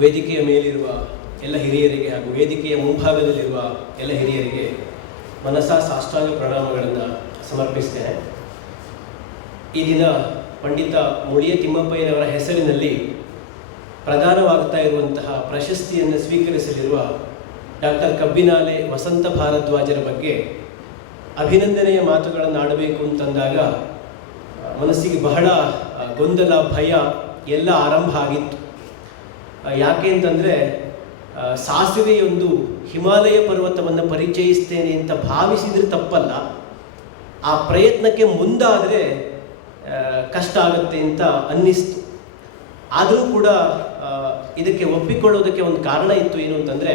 ವೇದಿಕೆಯ ಮೇಲಿರುವ ಎಲ್ಲ ಹಿರಿಯರಿಗೆ ಹಾಗೂ ವೇದಿಕೆಯ ಮುಂಭಾಗದಲ್ಲಿರುವ ಎಲ್ಲ ಹಿರಿಯರಿಗೆ ಮನಸ ಸಾಷ್ಟಾಂಗ ಪ್ರಣಾಮಗಳನ್ನು ಸಮರ್ಪಿಸ್ತೇನೆ. ಈ ದಿನ ಪಂಡಿತ ಮುಳಿಯ ತಿಮ್ಮಪ್ಪಯ್ಯನವರ ಹೆಸರಿನಲ್ಲಿ ಪ್ರದಾನವಾಗ್ತಾ ಇರುವಂತಹ ಪ್ರಶಸ್ತಿಯನ್ನು ಸ್ವೀಕರಿಸಲಿರುವ ಡಾಕ್ಟರ್ ಕಬ್ಬಿನಾಲೆ ವಸಂತ ಭಾರದ್ವಾಜರ ಬಗ್ಗೆ ಅಭಿನಂದನೆಯ ಮಾತುಗಳನ್ನು ಆಡಬೇಕು ಅಂತಂದಾಗ ಮನಸ್ಸಿಗೆ ಬಹಳ ಗೊಂದಲ, ಭಯ ಎಲ್ಲ ಆರಂಭ ಆಗಿತ್ತು. ಯಾಕೆ ಅಂತಂದರೆ ಸಾಸಿವೆಯೊಂದು ಹಿಮಾಲಯ ಪರ್ವತವನ್ನು ಪರಿಚಯಿಸ್ತೇನೆ ಅಂತ ಭಾವಿಸಿದರೆ ತಪ್ಪಲ್ಲ. ಆ ಪ್ರಯತ್ನಕ್ಕೆ ಮುಂದಾದರೆ ಕಷ್ಟ ಆಗುತ್ತೆ ಅಂತ ಅನ್ನಿಸ್ತು. ಆದರೂ ಕೂಡ ಇದಕ್ಕೆ ಒಪ್ಪಿಕೊಳ್ಳೋದಕ್ಕೆ ಒಂದು ಕಾರಣ ಇತ್ತು ಏನು ಅಂತಂದರೆ,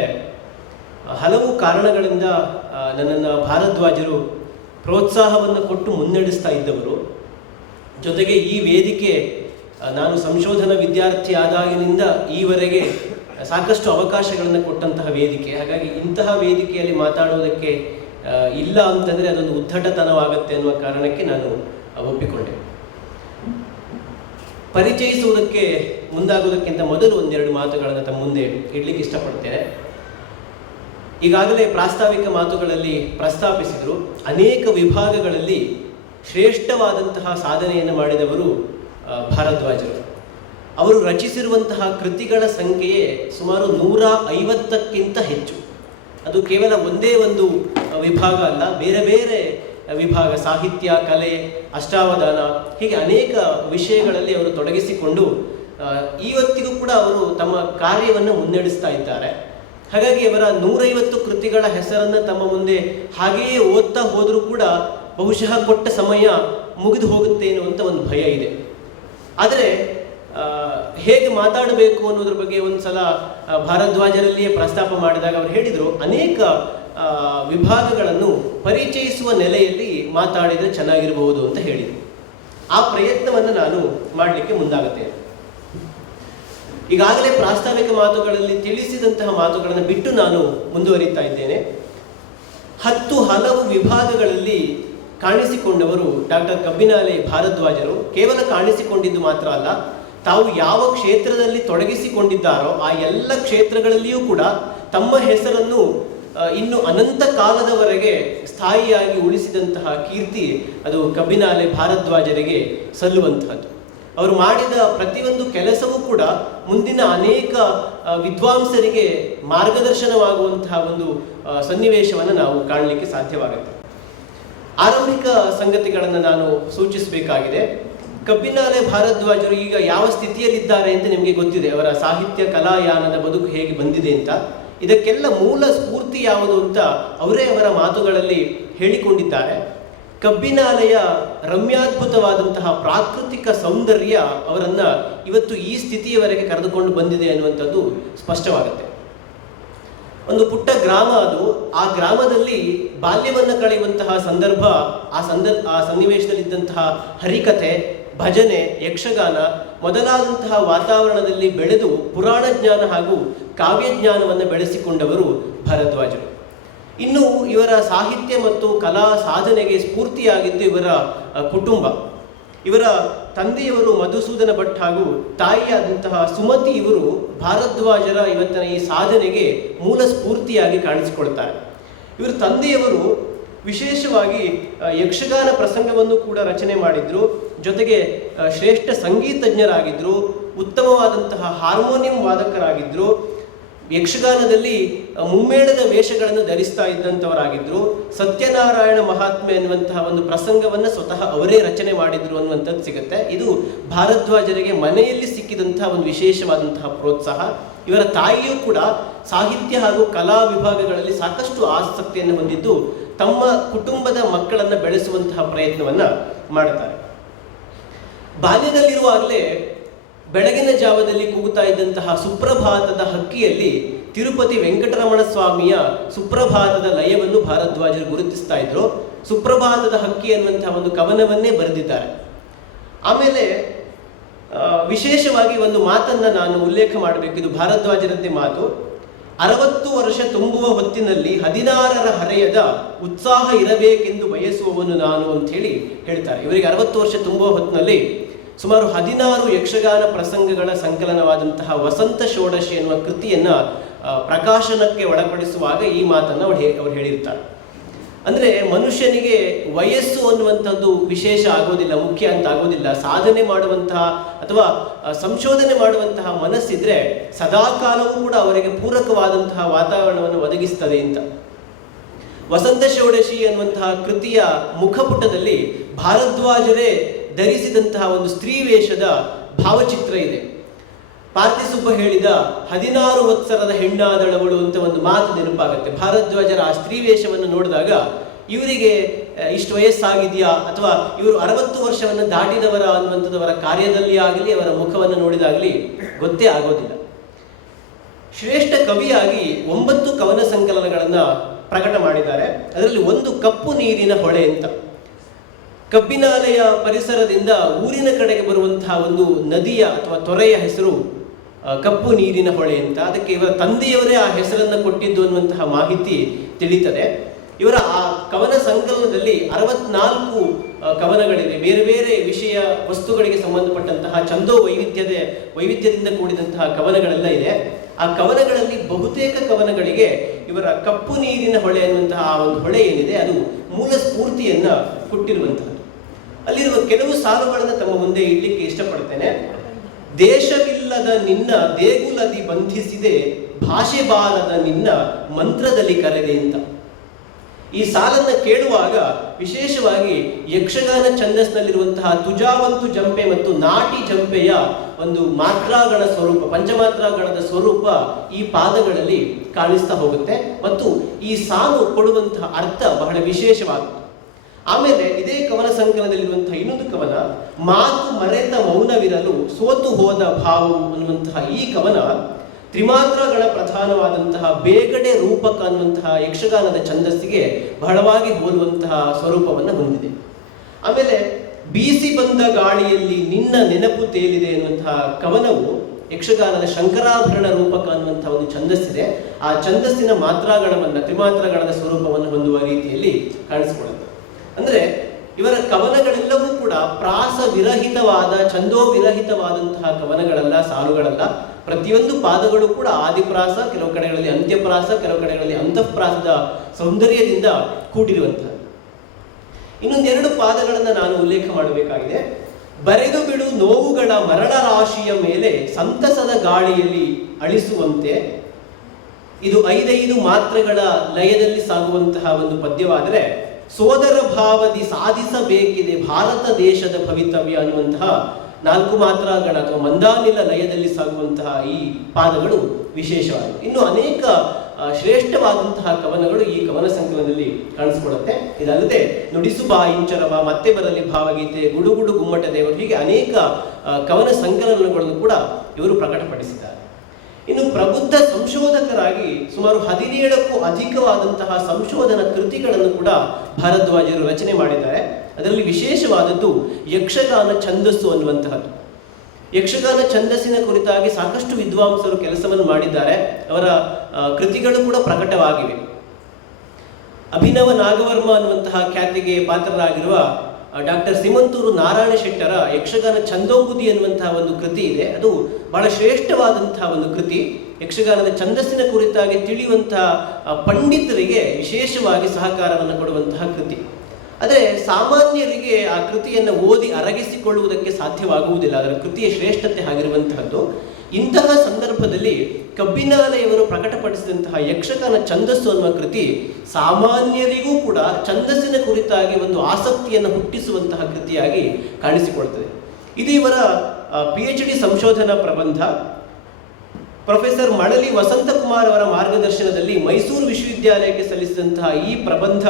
ಹಲವು ಕಾರಣಗಳಿಂದ ನನ್ನನ್ನು ಭಾರದ್ವಾಜರು ಪ್ರೋತ್ಸಾಹವನ್ನು ಕೊಟ್ಟು ಮುನ್ನಡೆಸ್ತಾ ಇದ್ದವರು. ಜೊತೆಗೆ ಈ ವೇದಿಕೆ ನಾನು ಸಂಶೋಧನಾ ವಿದ್ಯಾರ್ಥಿ ಆದಾಗಿನಿಂದ ಈವರೆಗೆ ಸಾಕಷ್ಟು ಅವಕಾಶಗಳನ್ನು ಕೊಟ್ಟಂತಹ ವೇದಿಕೆ. ಹಾಗಾಗಿ ಇಂತಹ ವೇದಿಕೆಯಲ್ಲಿ ಮಾತಾಡೋದಕ್ಕೆ ಇಲ್ಲ ಅಂತಂದರೆ ಅದೊಂದು ಉದ್ದಟತನವಾಗುತ್ತೆ ಅನ್ನುವ ಕಾರಣಕ್ಕೆ ನಾನು ಒಪ್ಪಿಕೊಂಡೆ. ಪರಿಚಯಿಸುವುದಕ್ಕೆ ಮುಂದಾಗುವುದಕ್ಕಿಂತ ಮೊದಲು ಒಂದೆರಡು ಮಾತುಗಳನ್ನು ತಮ್ಮ ಮುಂದೆ ಇಡ್ಲಿಕ್ಕೆ ಇಷ್ಟಪಡ್ತೇನೆ. ಈಗಾಗಲೇ ಪ್ರಾಸ್ತಾವಿಕ ಮಾತುಗಳಲ್ಲಿ ಪ್ರಸ್ತಾಪಿಸಿದರು, ಅನೇಕ ವಿಭಾಗಗಳಲ್ಲಿ ಶ್ರೇಷ್ಠವಾದಂತಹ ಸಾಧನೆಯನ್ನು ಮಾಡಿದವರು ಭಾರದ್ವಾಜರು. ಅವರು ರಚಿಸಿರುವಂತಹ ಕೃತಿಗಳ ಸಂಖ್ಯೆಯೇ ಸುಮಾರು ನೂರ ಐವತ್ತಕ್ಕಿಂತ ಹೆಚ್ಚು. ಅದು ಕೇವಲ ಒಂದೇ ಒಂದು ವಿಭಾಗ ಅಲ್ಲ, ಬೇರೆ ಬೇರೆ ವಿಭಾಗ, ಸಾಹಿತ್ಯ, ಕಲೆ, ಅಷ್ಟಾವಧಾನ, ಹೀಗೆ ಅನೇಕ ವಿಷಯಗಳಲ್ಲಿ ಅವರು ತೊಡಗಿಸಿಕೊಂಡು ಇವತ್ತಿಗೂ ಕೂಡ ಅವರು ತಮ್ಮ ಕಾರ್ಯವನ್ನು ಮುನ್ನಡೆಸ್ತಾ ಇದ್ದಾರೆ. ಹಾಗಾಗಿ ಅವರ ನೂರೈವತ್ತು ಕೃತಿಗಳ ಹೆಸರನ್ನು ತಮ್ಮ ಮುಂದೆ ಹಾಗೆಯೇ ಓದ್ತಾ ಹೋದರೂ ಕೂಡ ಬಹುಶಃ ಕೊಟ್ಟ ಸಮಯ ಮುಗಿದು ಹೋಗುತ್ತೆ ಎನ್ನುವಂಥ ಒಂದು ಭಯ ಇದೆ. ಆದರೆ ಹೇಗೆ ಮಾತಾಡಬೇಕು ಅನ್ನೋದ್ರ ಬಗ್ಗೆ ಒಂದು ಸಲ ಭಾರದ್ವಾಜರಲ್ಲಿಯೇ ಪ್ರಸ್ತಾಪ ಮಾಡಿದಾಗ ಅವರು ಹೇಳಿದರು, ಅನೇಕ ವಿಭಾಗಗಳನ್ನು ಪರಿಚಯಿಸುವ ನೆಲೆಯಲ್ಲಿ ಮಾತಾಡಿದರೆ ಚೆನ್ನಾಗಿರಬಹುದು ಅಂತ ಹೇಳಿದರು. ಆ ಪ್ರಯತ್ನವನ್ನು ನಾನು ಮಾಡಲಿಕ್ಕೆ ಮುಂದಾಗುತ್ತೇನೆ ಈಗಾಗಲೇ ಪ್ರಾಸ್ತಾವಿಕ ಮಾತುಗಳಲ್ಲಿ ತಿಳಿಸಿದಂತಹ ಮಾತುಗಳನ್ನು ಬಿಟ್ಟು ನಾನು ಮುಂದುವರಿತಾ ಇದ್ದೇನೆ. ಹತ್ತು ಹಲವು ವಿಭಾಗಗಳಲ್ಲಿ ಕಾಣಿಸಿಕೊಂಡವರು ಡಾಕ್ಟರ್ ಕಬ್ಬಿನಾಲೆ ಭಾರದ್ವಾಜರು ಕೇವಲ ಕಾಣಿಸಿಕೊಂಡಿದ್ದು ಮಾತ್ರ ಅಲ್ಲ, ತಾವು ಯಾವ ಕ್ಷೇತ್ರದಲ್ಲಿ ತೊಡಗಿಸಿಕೊಂಡಿದ್ದಾರೋ ಆ ಎಲ್ಲ ಕ್ಷೇತ್ರಗಳಲ್ಲಿಯೂ ಕೂಡ ತಮ್ಮ ಹೆಸರನ್ನು ಇನ್ನು ಅನಂತ ಕಾಲದವರೆಗೆ ಸ್ಥಾಯಿಯಾಗಿ ಉಳಿಸಿದಂತಹ ಕೀರ್ತಿ ಅದು ಕಬ್ಬಿನಾಲೆ ಭಾರದ್ವಾಜರಿಗೆ ಸಲ್ಲುವಂತಹದ್ದು. ಅವರು ಮಾಡಿದ ಪ್ರತಿಯೊಂದು ಕೆಲಸವೂ ಕೂಡ ಮುಂದಿನ ಅನೇಕ ವಿದ್ವಾಂಸರಿಗೆ ಮಾರ್ಗದರ್ಶನವಾಗುವಂತಹ ಒಂದು ಸನ್ನಿವೇಶವನ್ನು ನಾವು ಕಾಣಲಿಕ್ಕೆ ಸಾಧ್ಯವಾಗುತ್ತೆ. ಆರಂಭಿಕ ಸಂಗತಿಗಳನ್ನು ನಾನು ಸೂಚಿಸಬೇಕಾಗಿದೆ. ಕಬ್ಬಿನಾಲೆ ಭಾರದ್ವಾಜರು ಈಗ ಯಾವ ಸ್ಥಿತಿಯಲ್ಲಿದ್ದಾರೆ ಅಂತ ನಿಮಗೆ ಗೊತ್ತಿದೆ. ಅವರ ಸಾಹಿತ್ಯ ಕಲಾಯಾನದ ಬದುಕು ಹೇಗೆ ಬಂದಿದೆ ಅಂತ. ಇದಕ್ಕೆಲ್ಲ ಮೂಲ ಸ್ಫೂರ್ತಿ ಯಾವುದು ಅಂತ ಅವರೇ ಅವರ ಮಾತುಗಳಲ್ಲಿ ಹೇಳಿಕೊಂಡಿದ್ದಾರೆ. ಕಬ್ಬಿನಾಲೆಯ ರಮ್ಯಾದ್ಭುತವಾದಂತಹ ಪ್ರಾಕೃತಿಕ ಸೌಂದರ್ಯ ಅವರನ್ನು ಇವತ್ತು ಈ ಸ್ಥಿತಿಯವರೆಗೆ ಕರೆದುಕೊಂಡು ಬಂದಿದೆ ಅನ್ನುವಂಥದ್ದು ಸ್ಪಷ್ಟವಾಗುತ್ತೆ. ಒಂದು ಪುಟ್ಟ ಗ್ರಾಮ ಅದು. ಆ ಗ್ರಾಮದಲ್ಲಿ ಬಾಲ್ಯವನ್ನು ಕಳೆಯುವಂತಹ ಸಂದರ್ಭ, ಆ ಸಂದರ್ಭ ಆ ಸನ್ನಿವೇಶದಲ್ಲಿದ್ದಂತಹ ಹರಿಕಥೆ, ಭಜನೆ, ಯಕ್ಷಗಾನ ಮೊದಲಾದಂತಹ ವಾತಾವರಣದಲ್ಲಿ ಬೆಳೆದು ಪುರಾಣ ಜ್ಞಾನ ಹಾಗೂ ಕಾವ್ಯ ಜ್ಞಾನವನ್ನು ಬೆಳೆಸಿಕೊಂಡವರು ಭರದ್ವಾಜರು. ಇನ್ನು ಇವರ ಸಾಹಿತ್ಯ ಮತ್ತು ಕಲಾ ಸಾಧನೆಗೆ ಸ್ಫೂರ್ತಿಯಾಗಿದ್ದು ಇವರ ಕುಟುಂಬ. ಇವರ ತಂದೆಯವರು ಮಧುಸೂದನ ಭಟ್ ಹಾಗೂ ತಾಯಿಯಾದಂತಹ ಸುಮತಿ ಇವರು ಭಾರದ್ವಾಜರ ಇವತ್ತಿನ ಈ ಸಾಧನೆಗೆ ಮೂಲ ಸ್ಫೂರ್ತಿಯಾಗಿ ಕಾಣಿಸಿಕೊಳ್ತಾರೆ. ಇವರ ತಂದೆಯವರು ವಿಶೇಷವಾಗಿ ಯಕ್ಷಗಾನ ಪ್ರಸಂಗವನ್ನು ಕೂಡ ರಚನೆ ಮಾಡಿದ್ರು. ಜೊತೆಗೆ ಶ್ರೇಷ್ಠ ಸಂಗೀತಜ್ಞರಾಗಿದ್ದರು ಉತ್ತಮವಾದಂತಹ ಹಾರ್ಮೋನಿಯಂ ವಾದಕರಾಗಿದ್ದರು ಯಕ್ಷಗಾನದಲ್ಲಿ ಮುಮ್ಮೇಳದ ವೇಷಗಳನ್ನು ಧರಿಸ್ತಾ ಇದ್ದಂಥವರಾಗಿದ್ದರು ಸತ್ಯನಾರಾಯಣ ಮಹಾತ್ಮೆ ಅನ್ನುವಂತಹ ಒಂದು ಪ್ರಸಂಗವನ್ನು ಸ್ವತಃ ಅವರೇ ರಚನೆ ಮಾಡಿದ್ರು ಅನ್ನುವಂಥದ್ದು ಸಿಗುತ್ತೆ. ಇದು ಭಾರದ್ವಾಜರಿಗೆ ಮನೆಯಲ್ಲಿ ಸಿಕ್ಕಿದಂತಹ ಒಂದು ವಿಶೇಷವಾದಂತಹ ಪ್ರೋತ್ಸಾಹ. ಇವರ ತಾಯಿಯೂ ಕೂಡ ಸಾಹಿತ್ಯ ಹಾಗೂ ಕಲಾ ವಿಭಾಗಗಳಲ್ಲಿ ಸಾಕಷ್ಟು ಆಸಕ್ತಿಯನ್ನು ಹೊಂದಿದ್ದು ತಮ್ಮ ಕುಟುಂಬದ ಮಕ್ಕಳನ್ನು ಬೆಳೆಸುವಂತಹ ಪ್ರಯತ್ನವನ್ನು ಮಾಡುತ್ತಾರೆ ಬಾಲ್ಯದಲ್ಲಿರುವಾಗಲೇ ಬೆಳಗಿನ ಜಾವದಲ್ಲಿ ಕೂಗುತ್ತಾ ಇದ್ದಂತಹ ಸುಪ್ರಭಾತದ ಹಕ್ಕಿಯಲ್ಲಿ ತಿರುಪತಿ ವೆಂಕಟರಮಣ ಸ್ವಾಮಿಯ ಸುಪ್ರಭಾತದ ಲಯವನ್ನು ಭಾರದ್ವಾಜರು ಗುರುತಿಸ್ತಾ ಇದ್ರು. ಸುಪ್ರಭಾತದ ಹಕ್ಕಿ ಅನ್ನುವಂತಹ ಒಂದು ಕವನವನ್ನೇ ಬರೆದಿದ್ದಾರೆ. ಆಮೇಲೆ ವಿಶೇಷವಾಗಿ ಒಂದು ಮಾತನ್ನ ನಾನು ಉಲ್ಲೇಖ ಮಾಡಬೇಕು. ಇದು ಭಾರದ್ವಾಜರಂತೆ ಮಾತು. ಅರವತ್ತು ವರ್ಷ ತುಂಬುವ ಹೊತ್ತಿನಲ್ಲಿ ಹದಿನಾರರ ಹರೆಯದ ಉತ್ಸಾಹ ಇರಬೇಕೆಂದು ಬಯಸುವವನು ನಾನು ಅಂತ ಹೇಳಿ ಹೇಳ್ತಾರೆ. ಇವರಿಗೆ ಅರವತ್ತು ವರ್ಷ ತುಂಬುವ ಹೊತ್ತಿನಲ್ಲಿ ಸುಮಾರು ಹದಿನಾರು ಯಕ್ಷಗಾನ ಪ್ರಸಂಗಗಳ ಸಂಕಲನವಾದಂತಹ ವಸಂತ ಷೋಡಶಿ ಎನ್ನುವ ಕೃತಿಯನ್ನ ಪ್ರಕಾಶನಕ್ಕೆ ಒಳಪಡಿಸುವಾಗ ಈ ಮಾತನ್ನು ಅವ್ರು ಅವ್ರು ಹೇಳಿರ್ತಾರೆ. ಅಂದ್ರೆ ಮನುಷ್ಯನಿಗೆ ವಯಸ್ಸು ಅನ್ನುವಂಥದ್ದು ವಿಶೇಷ ಆಗೋದಿಲ್ಲ, ಮುಖ್ಯ ಅಂತ ಆಗೋದಿಲ್ಲ. ಸಾಧನೆ ಮಾಡುವಂತಹ ಅಥವಾ ಸಂಶೋಧನೆ ಮಾಡುವಂತಹ ಮನಸ್ಸಿದ್ರೆ ಸದಾಕಾಲವೂ ಕೂಡ ಅವರಿಗೆ ಪೂರಕವಾದಂತಹ ವಾತಾವರಣವನ್ನು ಒದಗಿಸ್ತದೆ ಅಂತ. ವಸಂತ ಷೋಡಶಿ ಅನ್ನುವಂತಹ ಕೃತಿಯ ಮುಖಪುಟದಲ್ಲಿ ಭಾರದ್ವಾಜರೇ ಧರಿಸಿದಂತಹ ಒಂದು ಸ್ತ್ರೀ ವೇಷದ ಭಾವಚಿತ್ರ ಇದೆ. ಪಾರ್ಥಿಸುಬ್ಬ ಹೇಳಿದ ಹದಿನಾರು ವತ್ಸರದ ಹೆಣ್ಣಾದಳಗಳು ಅಂತ ಒಂದು ಮಾತು ನೆನಪಾಗುತ್ತೆ. ಭಾರದ್ವಾಜರ ಆ ಸ್ತ್ರೀ ವೇಷವನ್ನು ನೋಡಿದಾಗ ಇವರಿಗೆ ಇಷ್ಟು ವಯಸ್ಸಾಗಿದೆಯಾ ಅಥವಾ ಇವರು ಅರವತ್ತು ವರ್ಷವನ್ನು ದಾಟಿದವರ ಅನ್ನುವಂಥದ್ದು ಅವರ ಕಾರ್ಯದಲ್ಲಿ ಆಗಲಿ, ಅವರ ಮುಖವನ್ನು ನೋಡಿದಾಗಲಿ ಗೊತ್ತೇ ಆಗೋದಿಲ್ಲ. ಶ್ರೇಷ್ಠ ಕವಿಯಾಗಿ ಒಂಬತ್ತು ಕವನ ಸಂಕಲನಗಳನ್ನು ಪ್ರಕಟ ಮಾಡಿದ್ದಾರೆ. ಅದರಲ್ಲಿ ಒಂದು ಕಪ್ಪು ನೀರಿನ ಹೊಳೆ ಅಂತ. ಕಬ್ಬಿನಾಲೆಯ ಪರಿಸರದಿಂದ ಊರಿನ ಕಡೆಗೆ ಬರುವಂತಹ ಒಂದು ನದಿಯ ಅಥವಾ ತೊರೆಯ ಹೆಸರು ಕಪ್ಪು ನೀರಿನ ಹೊಳೆ ಅಂತ. ಅದಕ್ಕೆ ಇವರ ತಂದೆಯವರೇ ಆ ಹೆಸರನ್ನು ಕೊಟ್ಟಿದ್ದು ಅನ್ನುವಂತಹ ಮಾಹಿತಿ ತಿಳಿತದೆ. ಇವರ, ಆ, ಕವನ ಸಂಕಲನದಲ್ಲಿ ಅರವತ್ನಾಲ್ಕು ಕವನಗಳಿವೆ. ಬೇರೆ ಬೇರೆ ವಿಷಯ ವಸ್ತುಗಳಿಗೆ ಸಂಬಂಧಪಟ್ಟಂತಹ ಚಂದೋ ವೈವಿಧ್ಯದ ವೈವಿಧ್ಯದಿಂದ ಕೂಡಿದಂತಹ ಕವನಗಳೆಲ್ಲ ಇದೆ. ಆ ಕವನಗಳಲ್ಲಿ ಬಹುತೇಕ ಕವನಗಳಿಗೆ ಇವರ ಕಪ್ಪು ನೀರಿನ ಹೊಳೆ ಅನ್ನುವಂತಹ ಆ ಒಂದು ಹೊಳೆ ಏನಿದೆ, ಅದು ಮೂಲ ಸ್ಫೂರ್ತಿಯನ್ನ ಕೊಟ್ಟಿರುವಂತಹದ್ದು. ಅಲ್ಲಿರುವ ಕೆಲವು ಸಾಲುಗಳನ್ನು ತಮ್ಮ ಮುಂದೆ ಇಡ್ಲಿಕ್ಕೆ ಇಷ್ಟಪಡ್ತೇನೆ. ದೇಶವಿಲ್ಲದ ನಿನ್ನ ದೇಗುಲದಿ ಬಂಧಿಸಿದೆ ಭಾಷೆ ಬಾಲದ ನಿನ್ನ ಮಂತ್ರದಲ್ಲಿ ಕರೆದೆ ಅಂತ. ಈ ಸಾಲನ್ನು ಕೇಳುವಾಗ ವಿಶೇಷವಾಗಿ ಯಕ್ಷಗಾನ ಛಂದಸ್ನಲ್ಲಿರುವಂತಹ ತುಜಾವಂತು ಜಂಪೆ ಮತ್ತು ನಾಟಿ ಜಂಪೆಯ ಒಂದು ಮಾತ್ರಾಗಣ ಸ್ವರೂಪ, ಪಂಚಮಾತ್ರಾಗಣದ ಸ್ವರೂಪ ಈ ಪಾದಗಳಲ್ಲಿ ಕಾಣಿಸ್ತಾ ಹೋಗುತ್ತೆ ಮತ್ತು ಈ ಸಾಲು ಕೊಡುವಂತಹ ಅರ್ಥ ಬಹಳ ವಿಶೇಷವಾಗುತ್ತೆ. ಆಮೇಲೆ ಇದೇ ಕವನ ಸಂಕಲನದಲ್ಲಿರುವಂತಹ ಇನ್ನೊಂದು ಕವನ, ಮಾತು ಮರೆತ ಮೌನವಿರಲು ಸೋತು ಹೋದ ಭಾವವು ಅನ್ನುವಂತಹ ಈ ಕವನ ತ್ರಿಮಾತ್ರಗಳ ಪ್ರಧಾನವಾದಂತಹ ಬೇಗಡೆ ರೂಪಕ ಅನ್ನುವಂತಹ ಯಕ್ಷಗಾನದ ಛಂದಸ್ಸಿಗೆ ಬಹಳವಾಗಿ ಹೋಲುವಂತಹ ಸ್ವರೂಪವನ್ನು ಹೊಂದಿದೆ. ಆಮೇಲೆ ಬೀಸಿ ಬಂದ ಗಾಳಿಯಲ್ಲಿ ನಿನ್ನ ನೆನಪು ತೇಲಿದೆ ಎನ್ನುವಂತಹ ಕವನವು ಯಕ್ಷಗಾನದ ಶಂಕರಾಭರಣ ರೂಪಕ ಅನ್ನುವಂತಹ ಒಂದು ಛಂದಸ್ಸಿದೆ. ಆ ಛಂದಸ್ಸಿನ ಮಾತ್ರಾಗಣವನ್ನ ತ್ರಿಮಾತ್ರಗಳದ ಸ್ವರೂಪವನ್ನು ಹೊಂದುವ ರೀತಿಯಲ್ಲಿ ಕಾಣಿಸಿಕೊಳ್ಳುತ್ತೆ. ಅಂದ್ರೆ ಇವರ ಕವನಗಳೆಲ್ಲವೂ ಕೂಡ ಪ್ರಾಸ ವಿರಹಿತವಾದ ಛಂದೋ ವಿರಹಿತವಾದಂತಹ ಕವನಗಳಲ್ಲ, ಸಾಲುಗಳಲ್ಲ. ಪ್ರತಿಯೊಂದು ಪಾದಗಳು ಕೂಡ ಆದಿಪ್ರಾಸ, ಕೆಲವು ಕಡೆಗಳಲ್ಲಿ ಅಂತ್ಯಪ್ರಾಸ, ಕೆಲವು ಕಡೆಗಳಲ್ಲಿ ಅಂತಃಪ್ರಾಸದ ಸೌಂದರ್ಯದಿಂದ ಕೂಡಿರುವಂತಹ ಇನ್ನೊಂದೆರಡು ಪಾದಗಳನ್ನು ನಾನು ಉಲ್ಲೇಖ ಮಾಡಬೇಕಾಗಿದೆ. ಬರೆದು ಬಿಡು ನೋವುಗಳ ಮರಳ ರಾಶಿಯ ಮೇಲೆ ಸಂತಸದ ಗಾಳಿಯಲ್ಲಿ ಅಳಿಸುವಂತೆ. ಇದು ಐದೈದು ಮಾತ್ರೆಗಳ ಲಯದಲ್ಲಿ ಸಾಗುವಂತಹ ಒಂದು ಪದ್ಯವಾದರೆ, ಸೋದರ ಭಾವದಿ ಸಾಧಿಸಬೇಕಿದೆ ಭಾರತ ದೇಶದ ಭವಿತವ್ಯ ಅನ್ನುವಂತಹ ನಾಲ್ಕು ಮಾತ್ರಗಳ ಅಥವಾ ಮಂದಾನಿಲ ಲಯದಲ್ಲಿ ಸಾಗುವಂತಹ ಈ ಪಾದಗಳು ವಿಶೇಷವಾಗಿ. ಇನ್ನು ಅನೇಕ ಶ್ರೇಷ್ಠವಾದಂತಹ ಕವನಗಳು ಈ ಕವನ ಸಂಕಲನದಲ್ಲಿ ಕಾಣಿಸಿಕೊಳ್ಳುತ್ತೆ. ಇದಲ್ಲದೆ, ನುಡಿಸು ಬಾ ಇಂಚರವ ಮತ್ತೆ ಬರಲಿ ಭಾವಗೀತೆ, ಗುಡುಗುಡು ಗುಮ್ಮಟ ದೇವರು, ಹೀಗೆ ಅನೇಕ ಕವನ ಸಂಕಲನಗಳನ್ನು ಕೂಡ ಇವರು ಪ್ರಕಟಪಡಿಸಿದ್ದಾರೆ. ಇನ್ನು ಪ್ರಬುದ್ಧ ಸಂಶೋಧಕರಾಗಿ ಸುಮಾರು ಹದಿನೇಳಕ್ಕೂ ಅಧಿಕವಾದಂತಹ ಸಂಶೋಧನಾ ಕೃತಿಗಳನ್ನು ಕೂಡ ಭಾರದ್ವಾಜರು ರಚನೆ ಮಾಡಿದ್ದಾರೆ. ಅದರಲ್ಲಿ ವಿಶೇಷವಾದದ್ದು ಯಕ್ಷಗಾನ ಛಂದಸ್ಸು ಅನ್ನುವಂತಹದ್ದು. ಯಕ್ಷಗಾನ ಛಂದಸ್ಸಿನ ಕುರಿತಾಗಿ ಸಾಕಷ್ಟು ವಿದ್ವಾಂಸರು ಕೆಲಸವನ್ನು ಮಾಡಿದ್ದಾರೆ. ಅವರ ಕೃತಿಗಳು ಕೂಡ ಪ್ರಕಟವಾಗಿವೆ. ಅಭಿನವ ನಾಗವರ್ಮ ಅನ್ನುವಂತಹ ಖ್ಯಾತಿಗೆ ಪಾತ್ರರಾಗಿರುವ ಡಾಕ್ಟರ್ ಸಿಮಂತೂರು ನಾರಾಯಣ ಶೆಟ್ಟರ ಯಕ್ಷಗಾನ ಛಂದೋಬುದಿ ಅನ್ನುವಂತಹ ಒಂದು ಕೃತಿ ಇದೆ. ಅದು ಬಹಳ ಶ್ರೇಷ್ಠವಾದಂತಹ ಒಂದು ಕೃತಿ. ಯಕ್ಷಗಾನದ ಛಂದಸ್ಸಿನ ಕುರಿತಾಗಿ ತಿಳಿಯುವಂತಹ ಪಂಡಿತರಿಗೆ ವಿಶೇಷವಾಗಿ ಸಹಕಾರವನ್ನು ಕೊಡುವಂತಹ ಕೃತಿ. ಆದರೆ ಸಾಮಾನ್ಯರಿಗೆ ಆ ಕೃತಿಯನ್ನು ಓದಿ ಅರಗಿಸಿಕೊಳ್ಳುವುದಕ್ಕೆ ಸಾಧ್ಯವಾಗುವುದಿಲ್ಲ. ಅದರ ಕೃತಿಯ ಶ್ರೇಷ್ಠತೆ ಆಗಿರುವಂತಹದ್ದು ಇಂತಹ ಸಂದರ್ಭದಲ್ಲಿ ಕಬ್ಬಿನಾಲೆಯವರು ಪ್ರಕಟಪಡಿಸಿದಂತಹ ಯಕ್ಷಗಾನ ಛಂದಸ್ಸು ಅನ್ನುವ ಕೃತಿ ಸಾಮಾನ್ಯರಿಗೂ ಕೂಡ ಛಂದಸ್ಸಿನ ಕುರಿತಾಗಿ ಒಂದು ಆಸಕ್ತಿಯನ್ನು ಹುಟ್ಟಿಸುವಂತಹ ಕೃತಿಯಾಗಿ ಕಾಣಿಸಿಕೊಳ್ತದೆ. ಇದು ಇವರ ಪಿ ಎಚ್ ಡಿ ಸಂಶೋಧನಾ ಪ್ರಬಂಧ. ಪ್ರೊಫೆಸರ್ ಮಳಲಿ ವಸಂತಕುಮಾರ್ ಅವರ ಮಾರ್ಗದರ್ಶನದಲ್ಲಿ ಮೈಸೂರು ವಿಶ್ವವಿದ್ಯಾಲಯಕ್ಕೆ ಸಲ್ಲಿಸಿದಂತಹ ಈ ಪ್ರಬಂಧ